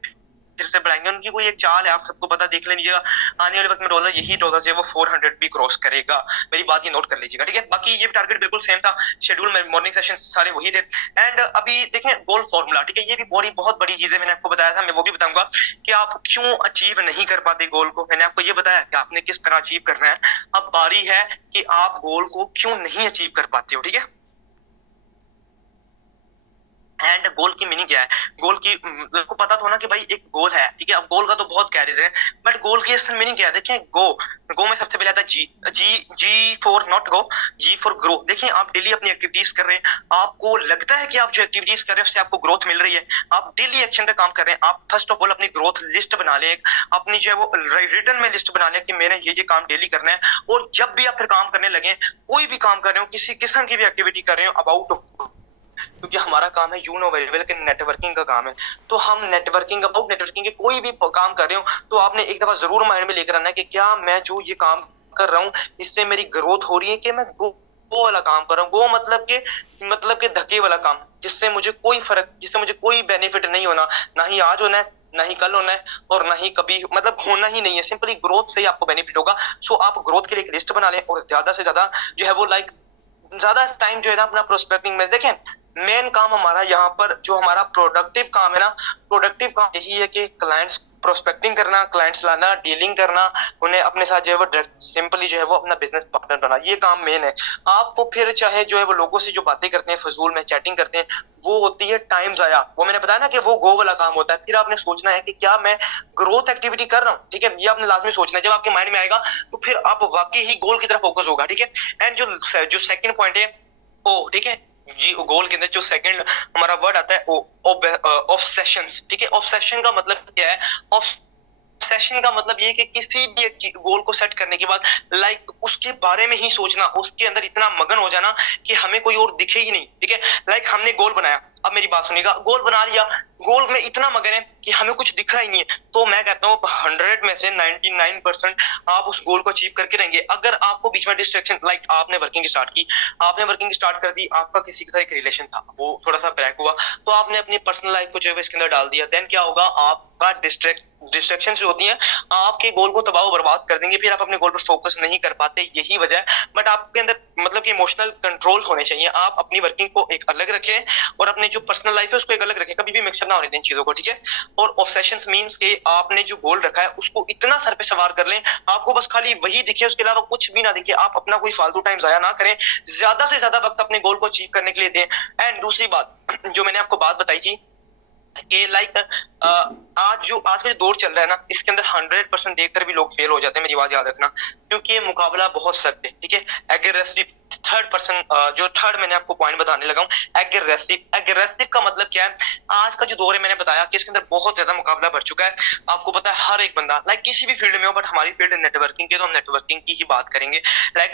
फिर से बढ़ाएंगे, उनकी कोई एक चाल है, आप सबको पता, देख लीजिएगा आने वाले वक्त में डॉलर यही डॉलर जो है वो 400 भी क्रॉस करेगा, मेरी बात ये नोट कर लीजिएगा, ठीक है? बाकी ये टारगेट बिल्कुल सेम था, शेड्यूल में मॉर्निंग सेशन सारे वही थे। एंड अभी देखें गोल फॉर्मूला, ठीक है? ये भी बहुत बड़ी चीज है, मैंने आपको बताया था, मैं वो भी बताऊंगा कि आप क्यों अचीव नहीं कर पाते गोल को। मैंने आपको ये बताया कि आपने किस तरह अचीव करना है, अब बारी है कि आप गोल को क्यों नहीं अचीव कर पाते हो, ठीक है? एंड गोल की मीनिंग क्या है? गोल की को पता तो ना कि भाई एक गोल है, ठीक है? अब गोल का तो बहुत कैरियर है, बट गोल की असल मीनिंग क्या है? देखिए गो में सबसे पहले आता है G, G for not go, G for grow. देखिए आप डेली अपनी एक्टिविटीज कर रहे हैं, आपको लगता है कि आप जो एक्टिविटीज कर रहे हैं उससे आपको ग्रोथ मिल रही है, आप डेली एक्शन पे काम कर रहे हैं, आप फर्स्ट ऑफ ऑल अपनी ग्रोथ लिस्ट बना लें, अपनी जो है वो रिटर्न में लिस्ट बना लें कि मैंने ये काम डेली करना है। और जब भी आप फिर काम करने लगे, कोई भी काम कर रहे हो, किसी किस्म की भी एक्टिविटी कर रहे हो अबाउट, क्योंकि हमारा काम है यू नो वेरी वेल कि नेटवर्किंग का काम है, तो हम नेटवर्किंग के कोई भी काम कर रहे हो तो आपने एक दफा जरूर माइंड में लेकर आना है कि क्या मैं जो ये काम कर रहा हूँ इससे मेरी ग्रोथ हो रही है, कि मैं गो वाला काम कर रहा हूँ। गो मतलब के धक्के वाला काम, जिससे मुझे कोई बेनिफिट नहीं होना, ना ही आज होना है, ना ही कल होना है, और ना ही कभी मतलब होना ही नहीं है। सिंपली ग्रोथ से ही आपको बेनिफिट होगा। सो आप ग्रोथ के लिए एक लिस्ट बना लें और ज्यादा से ज्यादा जो है वो ज्यादा टाइम जो है ना अपना प्रोस्पेक्टिंग में देखें। मेन काम हमारा यहाँ पर जो हमारा प्रोडक्टिव काम है ना, प्रोडक्टिव काम यही है कि क्लाइंट्स प्रोस्पेक्टिंग करना, क्लाइंट्स लाना, डीलिंग करना, उन्हें अपने साथ जो है वो सिंपली जो है वो अपना बिजनेस पार्टनर बना, ये काम मेन है। आपको फिर चाहे जो है वो लोगों से जो बातें करते हैं, फजूल में चैटिंग करते हैं, वो होती है टाइम जाया। वो मैंने बताया ना कि वो गो वाला काम होता है। फिर आपने सोचना है कि क्या मैं ग्रोथ एक्टिविटी कर रहा हूँ, ठीक है? ये आपने लाजमी सोचना है। जब आपके माइंड में आएगा तो फिर आप वाकई ही गोल की तरफ फोकस होगा, ठीक है? एंड जो सेकंड पॉइंट है ओ, ठीक है जी, गोल के अंदर जो सेकंड हमारा वर्ड आता है ऑब्सेशन, ठीक है? ऑब्सेशन का मतलब क्या है? ऑब्सेशन का मतलब ये कि किसी भी एक गोल को सेट करने के बाद उसके बारे में ही सोचना, उसके अंदर इतना मगन हो जाना कि हमें कोई और दिखे ही नहीं, ठीक है? हमने गोल बनाया, अब मेरी बात सुनिएगा, गोल बना लिया, गोल में इतना मगन है कि हमें कुछ दिख रहा ही नहीं है, तो मैं कहता हूँ 100 में से 99% आप उस गोल को अचीव करके रहेंगे। अगर आपको बीच में डिस्ट्रैक्शन, आपने वर्किंग स्टार्ट की, आपने वर्किंग स्टार्ट कर दी, आपका किसी के साथ एक रिलेशन था, वो थोड़ा सा ब्रेक हुआ, तो आपने अपनी पर्सनल लाइफ को जो है इसके अंदर डाल दिया, देन क्या होगा? आपका डिस्ट्रैक्शन जो होती है आपके गोल को तबाह बर्बाद कर देंगे, फिर आप अपने गोल पर फोकस नहीं कर पाते, यही वजह है। बट आपके अंदर मतलब कि इमोशनल कंट्रोल होने चाहिए, आप अपनी वर्किंग को एक अलग रखें और अपने जो पर्सनल लाइफ है उसको एक अलग रखें, कभी भी मिक्सअप ना होने दें चीजों को, ठीक है? और ऑब्सेशंस मींस के आपने जो गोल रखा है उसको इतना सर पे सवार कर लें, आपको बस खाली वही दिखे, उसके अलावा कुछ भी ना दिखे। आप अपना कोई फालतू टाइम जाया ना करें, ज्यादा से ज्यादा वक्त अपने गोल को अचीव करने के लिए दें। एंड दूसरी बात जो मैंने आपको बात बताई थी कि आज का जो दौर चल रहा है ना, इसके अंदर 100% देखकर भी लोग फेल हो जाते हैं, मेरी बात याद रखना, क्योंकि ये मुकाबला बहुत सख्त है, ठीक है? एग्रेसिव जो थर्ड मैंने आपको पॉइंट बताने लगा हूँ, एग्रेसिव का मतलब क्या है? आज का जो दौर है, मैंने बताया कि इसके अंदर बहुत ज्यादा मुकाबला बढ़ चुका है। आपको पता है हर एक बंदा किसी भी फील्ड में हो, बट हमारी फील्ड नेटवर्किंग की, तो हम नेटवर्किंग की ही बात करेंगे।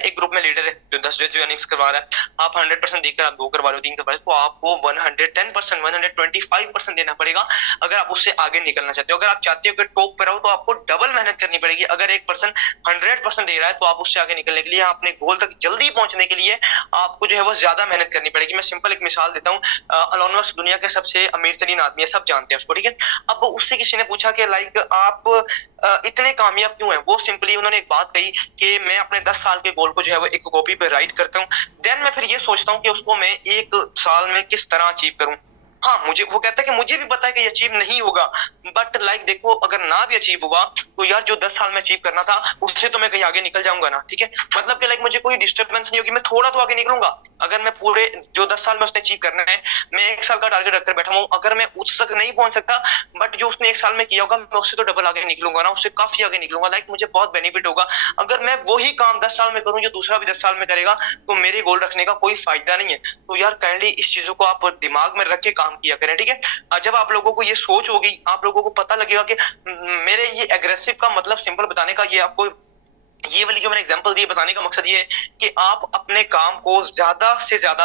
एक ग्रुप में लीडर है जो 10 जो अर्निंग्स करवा रहा है, आप 100% देकर आप 2 करवा रहे हो, 3 करवा रहे हो, तो आपको 110%, 125% देना पड़ेगा अगर आप उससे आगे निकलना चाहते हो। अगर आप चाहते हो कि टॉप पर आओ तो आपको डबल मेहनत करनी पड़ेगी। अगर एक पर्सन 100% दे रहा है तो आप उससे आगे निकलने के लिए, अपने गोल तक जल्दी पहुंचने के लिए आपको जो है वो ज्यादा मेहनत करनी पड़ेगी। मैं सिंपल एक मिसाल देता हूँ, एलोन मस्क दुनिया के सबसे अमीर तरीन आदमी है, सब जानते हैं उसको, ठीक है? अब उससे किसी ने पूछा कि आप इतने कामयाब क्यों हैं? वो सिंपली उन्होंने एक बात कही कि मैं अपने 10 साल के गोल को जो है वो एक कॉपी पे राइट करता हूँ, देन मैं फिर ये सोचता हूँ कि उसको मैं 1 साल में किस तरह अचीव करूँ। हाँ, वो कहता है कि मुझे भी पता है कि ये अचीव नहीं होगा, बट देखो अगर ना भी अचीव हुआ तो यार जो 10 साल में अचीव करना था उससे तो मैं कहीं आगे निकल जाऊंगा ना, ठीक है? मतलब कि मुझे कोई डिस्टर्बेंस नहीं होगी, मैं थोड़ा तो आगे निकलूंगा। अगर मैं पूरे जो 10 साल में उसने अचीव करना है, मैं 1 साल का टारगेट रखकर बैठा हूँ, अगर मैं उस तक नहीं पहुंच सकता, बट जो उसने 1 साल में किया होगा मैं उससे तो डबल आगे निकलूंगा ना, उससे काफी आगे निकलूंगा। मुझे बहुत बेनिफिट होगा। अगर मैं वही काम 10 साल में करूं जो दूसरा भी 10 साल में करेगा, तो मेरे गोल रखने का कोई फायदा नहीं है। तो यार काइंडली इस चीजों को आप दिमाग में रख के काम किया करें, ठीक है? जब आप लोगों को ये सोच होगी, आप लोगों को पता लगेगा कि मेरे ये एग्रेसिव का मतलब सिंपल बताने का, ये आपको ये वाली जो मैंने एग्जांपल दी बताने का मकसद ये है कि आप अपने काम को ज्यादा से ज्यादा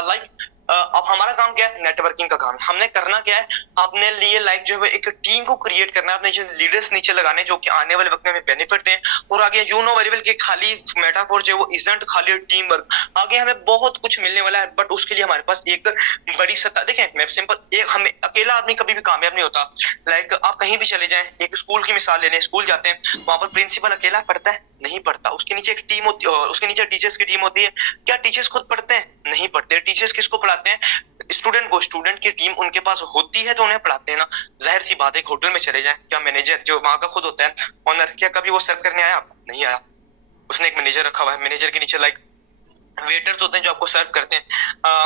अब हमारा काम क्या है? नेटवर्किंग का काम है। हमने करना क्या है? अपने लिए जो है एक टीम को क्रिएट करना है, अपने जो लीडर्स नीचे लगाने जो कि आने वाले वक्त में हमें बेनिफिट दें, और आगे यू नो वेरी वेल कि खाली मेटाफोर जो है वो इजंट खाली टीम वर्क, आगे हमें बहुत कुछ मिलने वाला है, बट उसके लिए हमारे पास एक बड़ी सत्ता। देखें मैं सिंपल एक हमें अकेला आदमी कभी भी कामयाब नहीं होता। आप कहीं भी चले जाएं, एक स्कूल की मिसाल ले लें, स्कूल जाते हैं, वहां पर प्रिंसिपल अकेला पढ़ता है? नहीं पढ़ता। उसके नीचे एक टीम होती है, उसके नीचे टीचर्स की टीम होती है। क्या टीचर्स खुद पढ़ते हैं? नहीं पढ़ते। टीचर्स किसको पढ़ाते हैं? स्टूडेंट को। स्टूडेंट की टीम उनके पास होती है तो उन्हें पढ़ाते हैं ना। जाहिर सी बात है, एक होटल में चले जाएं, क्या मैनेजर जो वहां का खुद होता है ऑनर, क्या कभी वो सर्व करने आया? नहीं आया। उसने एक मैनेजर रखा हुआ है, मैनेजर के नीचे वेटर्स होते हैं जो आपको सर्व करते हैं,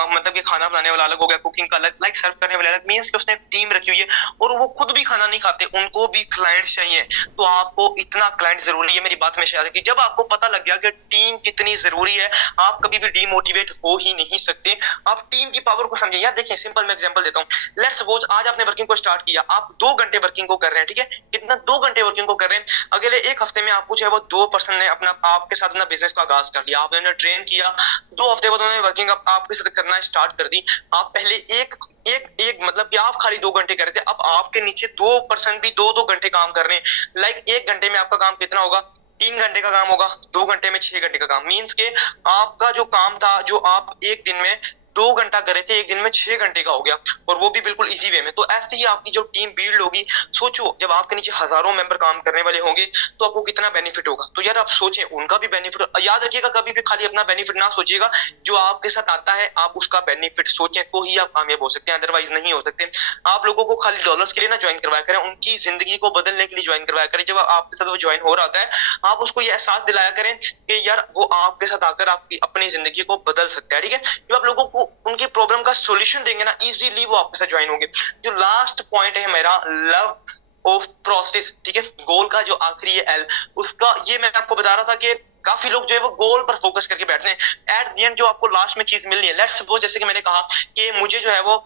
मतलब कि खाना बनाने वाला अलग हो गया, कुकिंग का अलग, लाइक सर्व करने वाले अलग, मींस कि उसने टीम रखी हुई है और वो खुद भी खाना नहीं खाते, उनको भी क्लाइंट्स चाहिए। तो आपको इतना क्लाइंट जरूरी है, मेरी बात हमेशा याद रखिए। जब आपको पता लग गया कि टीम कितनी जरूरी है, आप कभी भी डीमोटिवेट हो ही नहीं सकते। आप टीम की पावर को समझे। यार देखिए, सिंपल मैं एग्जांपल देता हूँ। लेट्स सपोज आज आपने वर्किंग को स्टार्ट किया, आप 2 घंटे वर्किंग को कर रहे हैं, ठीक है, कितना 2 घंटे वर्किंग को कर रहे हैं। अगले एक हफ्ते में आपको जो है वो 2 पर्सन ने अपना आपके साथ अपना बिजनेस का आगाज कर लिया, आपने उन्हें ट्रेन किया, 2 हफ्ते बाद उन्होंने वर्किंग आपके साथ करना स्टार्ट कर दी। आप पहले एक एक एक मतलब कि आप खाली 2 घंटे कर रहे थे, अब आपके नीचे 2 पर्सन भी 2-2 घंटे काम कर रहे हैं। लाइक 1 घंटे में आपका काम कितना होगा? 3 घंटे का काम होगा, 2 घंटे में 6 घंटे का काम। मीन्स के आपका जो काम था, जो आप एक दिन में 2 घंटा कर रहे थे, एक दिन में 6 घंटे का हो गया, और वो भी बिल्कुल इजी वे में। तो ऐसे ही आपकी जो टीम बिल्ड होगी, सोचो जब आपके नीचे हजारों मेंबर काम करने वाले होंगे तो आपको कितना बेनिफिट होगा। तो यार आप सोचें, उनका भी बेनिफिट याद रखिएगा, कभी भी खाली अपना बेनिफिट ना सोचिएगा, जो आपके साथ आता है आप उसका बेनिफिट सोचें, तो ही आप कामयाब हो सकते हैं, अदरवाइज नहीं हो सकते। आप लोगों को खाली डॉलर्स के लिए ना ज्वाइन करवाया करें, उनकी जिंदगी को बदलने के लिए ज्वाइन करवाया करें। जब आपके साथ वो ज्वाइन हो रहा होता है, आप उसको ये एहसास दिलाया करें कि यार वो आपके साथ आकर आपकी अपनी जिंदगी को बदल सकता है, ठीक है। जब आप लोगों को उनकी प्रॉब्लम का सोल्यूशन देंगे ना, इजीली वो आपके साथ ज्वाइन होंगे। जो लास्ट पॉइंट है मेरा, लव ऑफ प्रोसेस, ठीक है, गोल का जो आखिरी है एल, उसका ये मैं आपको बता रहा था कि काफी लोग जो है वो गोल पर फोकस करके बैठते हैं। एट द एंड जो आपको लास्ट में चीज मिलनी है, लेट्स सपोज जैसे कि मैंने कहा कि मुझे जो है वो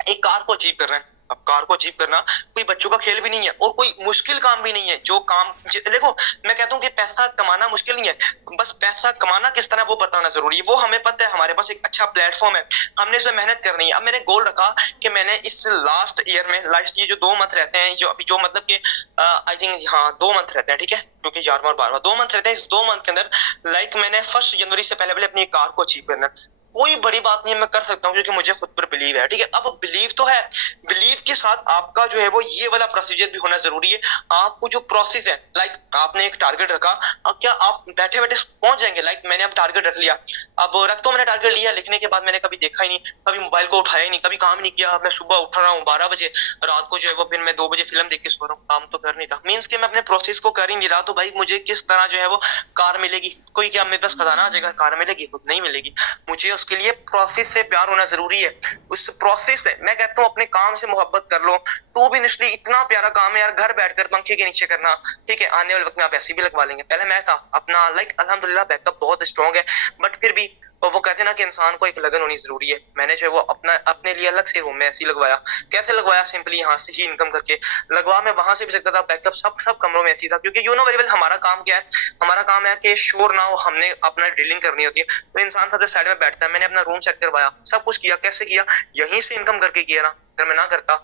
एक कार को अचीव करना है। अब कार को अचीव करना कोई बच्चों का खेल भी नहीं है और कोई मुश्किल काम भी नहीं है। जो काम देखो, मैं कहता हूँ कि पैसा कमाना मुश्किल नहीं है, बस पैसा कमाना किस तरह वो बताना जरूरी है। वो हमें पता है, हमारे पास एक अच्छा प्लेटफॉर्म है, हमने इसमें मेहनत करनी है। अब मैंने गोल रखा कि मैंने इस लास्ट ईयर में, लास्ट ये जो 2 मंथ रहते हैं, जो अभी जो मतलब कि आई थिंक हाँ 2 मंथ रहते हैं, ठीक है, क्योंकि 11 और 12 2 मंथ रहते हैं। इस 2 मंथ के अंदर लाइक मैंने 1 जनवरी से पहले पहले अपनी कार को अचीव करना है। कोई बड़ी बात नहीं है, मैं कर सकता हूँ क्योंकि मुझे खुद पर बिलीव है, ठीक है। अब बिलीव तो है, बिलीव के साथ आपका जो है वो ये वाला प्रोसीजर भी होना जरूरी है। आपको जो प्रोसेस है, लाइक आपने एक टारगेट रखा, अब क्या आप बैठे बैठे पहुंच जाएंगे? लाइक मैंने अब टारगेट रख लिया, अब रख तो मैंने टारगेट लिया, लिखने के बाद मैंने कभी देखा ही नहीं, कभी मोबाइल को उठाया ही नहीं, कभी काम नहीं किया। मैं सुबह उठ रहा हूँ 12 बजे, रात को जो है वो फिर मैं 2 बजे फिल्म देख के सो रहा हूँ, काम तो कर नहीं रहा। मीन्स के मैं अपने प्रोसेस को कर ही नहीं रहा। तो भाई मुझे किस तरह जो है वो कार मिलेगी? कोई क्या मेरे पास खजाना आ जाएगा कार मिलेगी? खुद नहीं मिलेगी। मुझे उसके लिए प्रोसेस से प्यार होना जरूरी है। उस प्रोसेस से मैं कहता हूँ अपने काम से मोहब्बत कर लो, तो भी निश्चय इतना प्यारा काम है यार, घर बैठकर पंखे के नीचे करना, ठीक है। आने वाले वक्त में आप ऐसे भी लगवा लेंगे। पहले मैं था अपना, लाइक अल्हम्दुलिल्लाह बैकअप बहुत स्ट्रॉन्ग है, बट फिर भी वो कहते हैं ना कि इंसान को एक लगन होनी जरूरी है। मैंने जो है वो अपना अपने लिए अलग से रूम में ऐसे लगवाया। कैसे लगवाया? सिंपली यहाँ से ही इनकम करके लगवा। मैं वहां से भी सकता था, बैकअप सब सब कमरों में ऐसी था, क्योंकि यू नो वेरी वेल हमारा काम क्या है, हमारा काम है कि शोर ना हो, हमने अपना डीलिंग करनी होती है। तो इंसान सबसे साइड में बैठता है। मैंने अपना रूम सेट करवाया, सब कुछ किया। कैसे किया? यहीं से इनकम करके किया ना। अगर मैं ना करता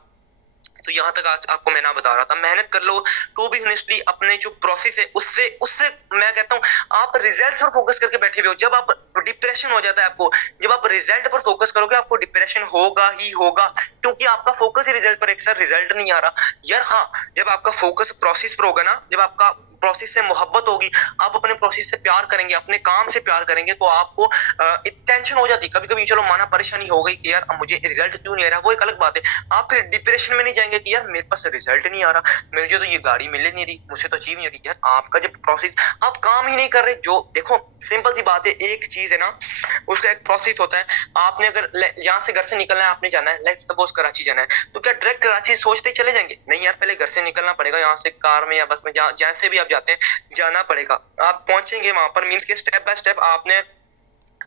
तो यहाँ तक आज आपको मैं ना बता रहा था। मेहनत कर लो, तो भी honestly अपने जो प्रोसेस है उससे उससे मैं कहता हूँ आप रिजल्ट पर फोकस करके बैठे हुए हो। जब आप डिप्रेशन हो जाता है आपको, जब आप रिजल्ट पर फोकस करोगे आपको डिप्रेशन होगा ही होगा, क्योंकि आपका फोकस ही रिजल्ट पर है। सर रिजल्ट नहीं आ रहा यार, हाँ जब आपका फोकस प्रोसेस पर होगा ना, जब आपका प्रोसेस से मोहब्बत होगी, आप अपने प्रोसेस से प्यार करेंगे, अपने काम से प्यार करेंगे, तो आपको टेंशन हो जाती कभी कभी, चलो माना परेशानी हो गई कि यार अब मुझे रिजल्ट क्यों नहीं आ रहा, वो एक अलग बात है। आप फिर डिप्रेशन में नहीं जाएंगे कि यार मेरे पास रिजल्ट नहीं आ रहा, मुझे तो ये गाड़ी मिल नहीं रही, मुझसे तो अचीव नहीं हो रही। यार आपका जब प्रोसेस, आप काम ही नहीं कर रहे, जो देखो सिंपल सी बात है, एक चीज है ना, उसका एक प्रोसेस होता है। आपने अगर यहाँ से घर से निकलना है, आपने जाना है, लाइक सपोज कराची जाना है, तो क्या डायरेक्ट कराची सोचते ही चले जाएंगे? नहीं यार, पहले घर से निकलना पड़ेगा, यहाँ से कार में या बस में, जहाँ से भी आप जाते हैं जाना पड़ेगा। आप पहुंचेंगे वहां पर, मीन्स के स्टेप बाय स्टेप आपने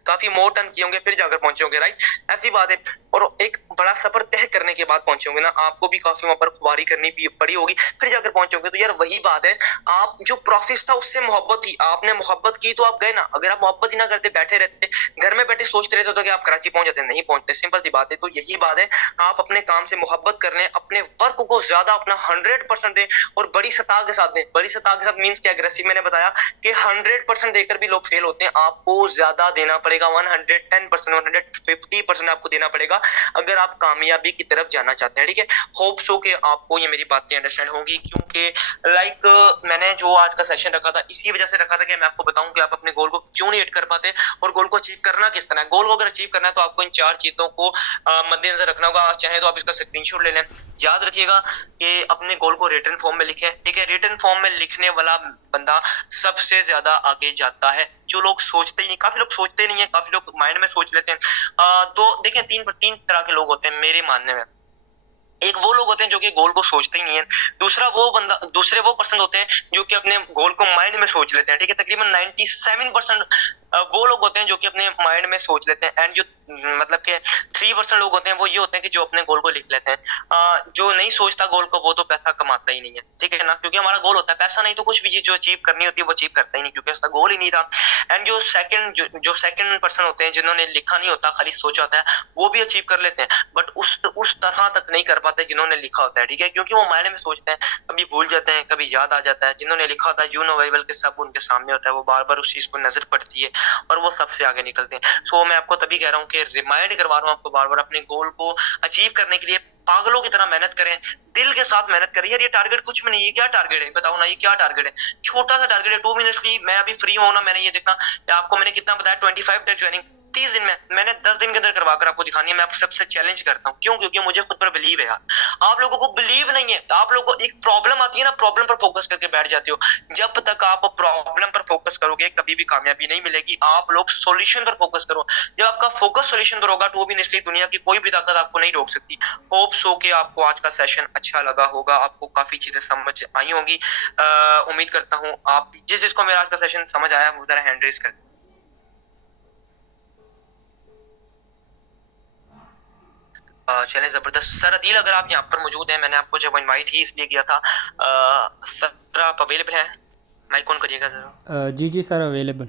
काफी मोर टर्न किए होंगे, फिर जाकर पहुंचे होंगे, राइट? ऐसी बात है। और एक बड़ा सफर तय करने के बाद पहुंचे होंगे ना, आपको भी काफी वहां पर खुबारी करनी पड़ी होगी, फिर जाकर पहुंचे होंगे। तो यार वही बात है, आप जो प्रोसेस था उससे मोहब्बत थी, आपने मोहब्बत की तो आप गए ना। अगर आप मोहब्बत ही ना करते, बैठे रहते घर में बैठे सोचते रहते तो कि आप कराची पहुंच जाते, नहीं पहुंचते। सिंपल सी बात है। तो यही बात है, आप अपने काम से मोहब्बत कर लें, अपने वर्क को ज्यादा अपना 100% दें, और बड़ी सतह के साथ दें। बड़ी सतह के साथ मीन्स क्या? अग्रेसिव मैंने बताया कि 100% देकर भी लोग फेल होते हैं, आपको ज्यादा देना पड़ेगा, 110%, 150% आपको देना पड़ेगा अगर आप कामयाबी की तरफ जाना चाहते हैं, ठीक है। होप सो कि आपको ये मेरी बातें अंडरस्टैंड होंगी, क्योंकि लाइक मैंने जो आज का सेशन रखा था इसी वजह से रखा था कि मैं आपको बताऊं कि आप अपने गोल को क्यों नहीं हिट कर पाते, और गोल को अचीव करना किस तरह है। गोल को अगर अचीव करना है तो आपको इन 4 चीजों को मद्देनजर रखना होगा। चाहे तो आप इसका स्क्रीनशॉट ले लें। याद रखिएगा कि अपने गोल को रिटन फॉर्म में लिखें, ठीक है। रिटन फॉर्म में लिखने वाला बंदा सबसे ज्यादा आगे जाता है। जो लोग सोचते ही नहीं, काफी लोग सोचते नहीं है, काफी लोग माइंड में सोच लेते हैं। तो देखें, तीन तरह के लोग होते हैं मेरे मानने में। एक वो लोग होते हैं जो कि गोल को सोचते ही नहीं है। दूसरे वो पर्सन होते हैं जो कि अपने गोल को माइंड में सोच लेते हैं, ठीक है। तकरीबन 97% वो लोग होते हैं जो कि अपने माइंड में सोच लेते हैं, एंड जो मतलब के 3% लोग होते हैं वो ये होते हैं कि जो अपने गोल को लिख लेते हैं। जो नहीं सोचता गोल को वो तो पैसा कमाता ही नहीं है, ठीक है ना, क्योंकि हमारा गोल होता है पैसा, नहीं तो कुछ भी चीज जो अचीव करनी होती है वो अचीव करता ही नहीं, क्योंकि उसका गोल ही नहीं था। एंड जो सेकंड पर्सन होते हैं जिन्होंने लिखा नहीं होता, खाली सोचा होता है, वो भी अचीव कर लेते हैं, बट उस तरह तक नहीं कर पाते जिन्होंने लिखा होता है, ठीक है, क्योंकि वो मायने में सोचते हैं, कभी भूल जाते हैं, कभी याद आ जाता है। जिन्होंने लिखा होता है यू नो वेरी वेल के सब उनके सामने होता है, वो बार बार उस चीज को नजर पड़ती है और वो सबसे आगे निकलते हैं। सो मैं आपको तभी कह रहा हूँ कि रिमाइंड करवा रहा हूँ आपको बार बार, अपने गोल को अचीव करने के लिए पागलों की तरह मेहनत करें, दिल के साथ मेहनत करें। यार ये टारगेट कुछ भी नहीं है, क्या टारगेट है बताओ ना, ये क्या टारगेट है? छोटा सा टारगेट है। 2 मिनटली मैं अभी फ्री हूँ ना, मैंने ये देखना आपको मैंने कितना बताया, 25 डेज ज्वाइनिंग 30 दिन में, मैंने 10 दिन के अंदर करवा कर आपको दिखानी है। मैं आपको सबसे चैलेंज करता हूँ, क्यों? क्योंकि मुझे खुद पर बिलीव है यार। आप लोगों को बिलीव नहीं है, आप लोगों को एक प्रॉब्लम आती है ना, प्रॉब्लम पर फोकस करके बैठ जाते हो। जब तक आप प्रॉब्लम पर फोकस करोगे कभी भी कामयाबी नहीं मिलेगी। आप लोग सॉल्यूशन पर फोकस करो। जब आपका फोकस सॉल्यूशन पर होगा तो भी निश्चित दुनिया की कोई भी ताकत आपको नहीं रोक सकती। होप सो के आपको आज का सेशन अच्छा लगा होगा, आपको काफी चीजें समझ आई होंगी। उम्मीद करता हूँ आप जिसको मेरा आज का सेशन समझ आया वो जरा हैंड रेज कर। चलें, जबरदस्त। सर अदील, अगर आप यहाँ पर मौजूद हैं, मैंने आपको जब इनवाइट ही इसलिए किया था। सर आप अवेलेबल हैं? माइक ऑन करिएगा जरा। जी जी सर अवेलेबल।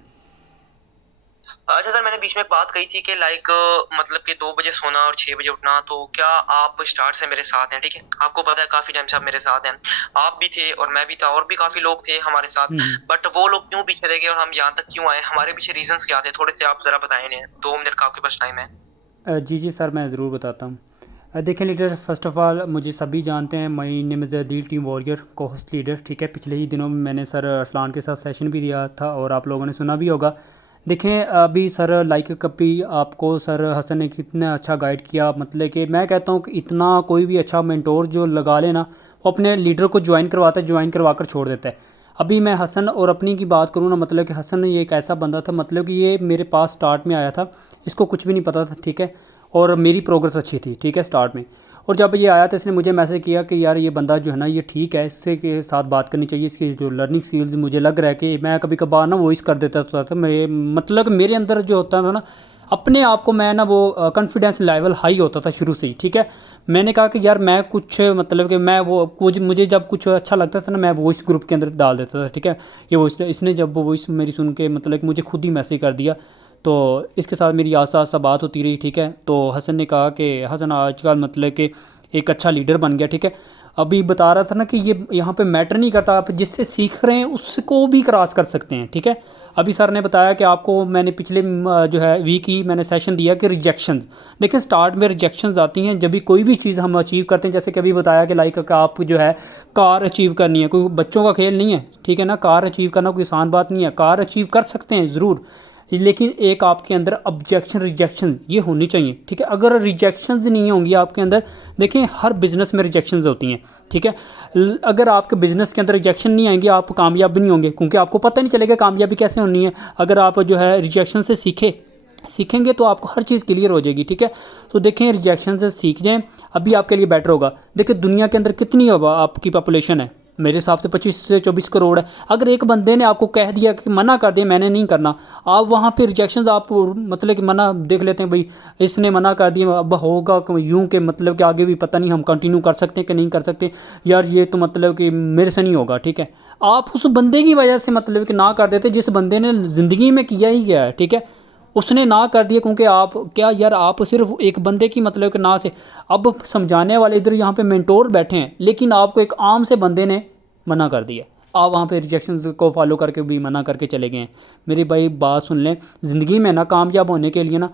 अच्छा सर, मैंने बीच में एक बात कही थी कि लाइक मतलब कि 2 बजे सोना और 6 बजे उठना, तो क्या आप स्टार्ट से मेरे साथ हैं? ठीक है, आपको पता है काफी टाइम से आप मेरे साथ हैं, आप भी थे और मैं भी था और भी काफी लोग थे हमारे साथ, बट वो लोग क्यों पीछे रह गए और हम यहाँ तक क्यों आए? हमारे पीछे रीजंस क्या थे? थोड़े से आप जरा बताएं इन्हें। 2 मिनट का आपके पास टाइम है। जी जी सर मैं ज़रूर बताता हूँ। देखें लीडर, फ़र्स्ट ऑफ़ ऑल मुझे सभी जानते हैं, my name is Adeel team warrior को होस्ट लीडर, ठीक है। पिछले ही दिनों में मैंने सर अरसलान के साथ सेशन भी दिया था और आप लोगों ने सुना भी होगा। देखें अभी सर लाइक कभी आपको सर हसन ने कितना अच्छा गाइड किया, मतलब कि मैं कहता हूँ कि इतना कोई भी अच्छा मेंटोर जो लगा ले ना, वो अपने लीडर को ज्वाइन करवाता है, ज्वाइन करवा कर छोड़ देता है। अभी मैं हसन और अपनी की बात करूँ ना, मतलब कि हसन ये एक ऐसा बंदा था, मतलब कि ये मेरे पास स्टार्ट में आया था, इसको कुछ भी नहीं पता था, ठीक है। और मेरी प्रोग्रेस अच्छी थी, ठीक है, स्टार्ट में। और जब ये आया तो इसने मुझे मैसेज किया कि यार ये बंदा जो है ना ये ठीक है, इससे के साथ बात करनी चाहिए, इसकी जो लर्निंग स्किल्स मुझे लग रहा है कि मैं कभी कभार ना वॉइस कर देता था मेरे मतलब मेरे अंदर जो होता था ना अपने आप को, मैं ना वो कॉन्फिडेंस लेवल हाई होता था शुरू से ही, ठीक है। मैंने कहा कि यार मैं कुछ मतलब कि मैं वो कुछ मुझे जब कुछ अच्छा लगता था ना मैं वॉइस ग्रुप के अंदर डाल देता था, ठीक है। ये वॉइस इसने जब वो वॉइस मेरी सुन के मतलब कि मुझे खुद ही मैसेज कर दिया, तो इसके साथ मेरी आस्ता आस्ता बात होती रही, ठीक है। तो हसन ने कहा कि हसन आजकल मतलब कि एक अच्छा लीडर बन गया, ठीक है। अभी बता रहा था ना कि ये यहाँ पे मैटर नहीं करता, आप जिससे सीख रहे हैं उसको भी क्रॉस कर सकते हैं, ठीक है। अभी सर ने बताया कि आपको मैंने पिछले जो है वीक ही मैंने सेशन दिया कि रिजेक्शंस, देखिए स्टार्ट में रिजेक्शंस आती हैं जब भी कोई भी चीज़ हम अचीव करते हैं, जैसे कि अभी बताया कि लाइक आप जो है कार अचीव करनी है, कोई बच्चों का खेल नहीं है, ठीक है ना। कार अचीव करना कोई आसान बात नहीं है, कार अचीव कर सकते हैं ज़रूर, लेकिन एक आपके अंदर ऑब्जेक्शन रिजेक्शन ये होनी चाहिए, ठीक है। अगर रिजेक्शंस नहीं होंगी आपके अंदर, देखिए हर बिज़नेस में रिजेक्शंस होती हैं, ठीक है। अगर आपके बिज़नेस के अंदर रिजेक्शन नहीं आएंगी आप कामयाब भी नहीं होंगे, क्योंकि आपको पता नहीं चलेगा कामयाबी कैसे होनी है। अगर आप जो है रिजेक्शन से सीखेंगे तो आपको हर चीज़ क्लियर हो जाएगी, ठीक है। तो देखें रिजेक्शन से सीख जाएं, अभी आपके लिए बेटर होगा। देखिए दुनिया के अंदर कितनी आपकी पॉपुलेशन है, मेरे हिसाब से 25 से 24 करोड़ है। अगर एक बंदे ने आपको कह दिया कि मना कर दिया मैंने नहीं करना, आप वहाँ पे रिजेक्शंस आप मतलब कि मना देख लेते हैं, भाई इसने मना कर दिया अब होगा यूं के मतलब कि आगे भी पता नहीं हम कंटिन्यू कर सकते हैं कि नहीं कर सकते, यार ये तो मतलब कि मेरे से नहीं होगा, ठीक है। आप उस बंदे की वजह से मतलब कि ना कर देते जिस बंदे ने ज़िंदगी में किया ही गया है, ठीक है, उसने ना कर दिया, क्योंकि आप क्या यार आप सिर्फ एक बंदे की मतलब कि ना से, अब समझाने वाले इधर यहाँ पे मेंटोर बैठे हैं, लेकिन आपको एक आम से बंदे ने मना कर दिया, आप वहाँ पे रिजेक्शंस को फॉलो करके भी मना करके चले गए हैं। मेरी भाई बात सुन लें, ज़िंदगी में ना कामयाब होने के लिए ना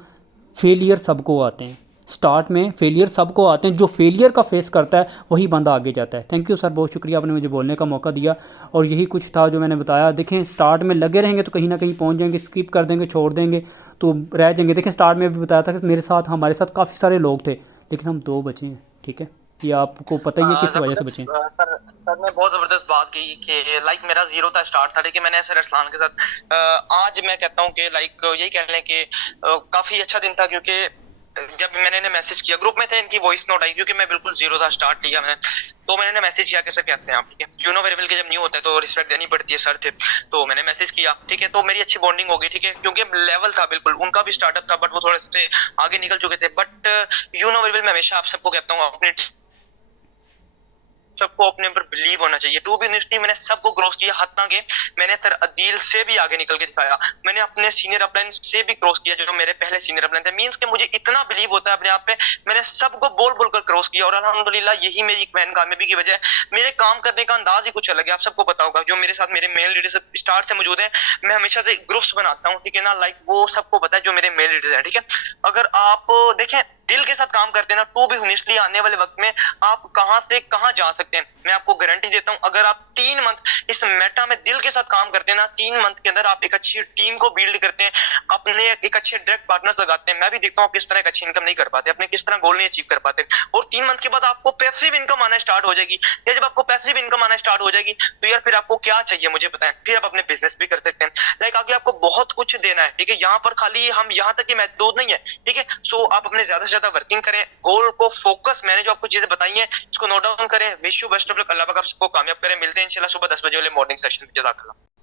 फेलियर सबको आते हैं, स्टार्ट में फेलियर सबको आते हैं, जो फेलियर का फेस करता है वही बंदा आगे जाता है। थैंक यू सर, बहुत शुक्रिया आपने मुझे बोलने का मौका दिया, और यही कुछ था जो मैंने बताया। देखें स्टार्ट में लगे रहेंगे तो कहीं ना कहीं पहुंच जाएंगे, स्किप कर देंगे छोड़ देंगे तो रह जाएंगे। देखें स्टार्ट में भी बताया था कि मेरे साथ हमारे साथ काफ़ी सारे लोग थे, लेकिन हम 2 बचे हैं, ठीक है। या आपको पता ही है किस वजह से बचें? सर ने बहुत जबरदस्त बात की कि लाइक मेरा जीरो था स्टार्ट था, लेकिन मैंने सर अरसलान के साथ आज मैं कहता हूँ कि लाइक यही कह लें कि काफी अच्छा दिन था, क्योंकि जब मैंने इन्हें मैसेज किया, ग्रुप में थे, इनकी वॉइस नोट आई, क्योंकि मैं बिल्कुल जीरो था, स्टार्ट लिया मैंने, तो मैंने इन्हें मैसेज किया कि सर कैसे हैं आप, ठीक है, यू नो वेरी वेल कि जब न्यू होता है तो रिस्पेक्ट देनी पड़ती है, सर थे, तो मैंने मैसेज किया, ठीक है, तो मेरी अच्छी बॉन्डिंग हो गई, ठीक है, क्योंकि लेवल था बिल्कुल, उनका भी स्टार्टअप था बट वो थोड़े से आगे निकल चुके थे, but you know very well मैं हमेशा आप सबको कहता हूँ अपने सबको अपने ऊपर बिलीव होना चाहिए। टू बी ऑनेस्टली मैंने सबको क्रॉस किया, हत्ता के मैंने सर अदील से भी आगे निकल के दिखाया, मैंने अपने सीनियर अपलाइन से भी क्रॉस किया, जो मेरे पहले सीनियर अपलाइन थे, मींस के मुझे इतना बिलीव होता है अपने आप पे, मैंने सबको बोल बोल कर क्रॉस किया, और अल्हम्दुलिल्लाह यही मेरी एक मेन कामयाबी की वजह है। मेरे काम करने का अंदाज ही कुछ अलग है, आप सबको पता होगा, जो मेरे साथ मेरे मेल लीडर्स स्टार्ट से मौजूद है, मैं हमेशा से ग्रुप्स बनाता हूँ, ठीक है ना, लाइक वो सबको पता है जो मेरे मेल लीडर्स है, ठीक है। अगर आप देखें दिल के साथ काम करते हैं ना, टू बी ऑनेस्टली आने वाले वक्त में आप कहां से कहां जा सकते हैं, मैं आपको गारंटी देता हूं, अगर आप 3 मंथ इस मेटा में दिल के साथ काम करते हैं ना, 3 मंथ के अंदर आप एक अच्छी टीम को बिल्ड करते हैं, अपने एक अच्छे डायरेक्ट पार्टनर्स लगाते हैं, मैं भी देखता हूं आप किस तरह एक अच्छी इनकम नहीं कर पाते, अपने किस तरह गोल नहीं अचीव कर पाते, और 3 मंथ के बाद आपको पैसिव इनकम आना स्टार्ट हो जाएगी, या जब आपको पैसिव इनकम आना स्टार्ट हो जाएगी, तो यार फिर आपको क्या चाहिए मुझे बताएं, फिर आप अपने बिजनेस भी कर सकते हैं, लाइक आगे आपको बहुत कुछ देना है, ठीक है, यहाँ पर खाली हम यहाँ तक ही महदूद नहीं है, ठीक है। सो आप अपने ज्यादा से ज्यादा वर्किंग करें, गोल को फोकस, मैंने जो आपको चीजें बताई हैं इसको नोट डाउन करें, wish you best of luck, अल्लाह पाक आप सबको कामयाब करें, मिलते हैं इंशाल्लाह सुबह 10 बजे वाले मॉर्निंग सेशन में, जज़ाकल्लाह।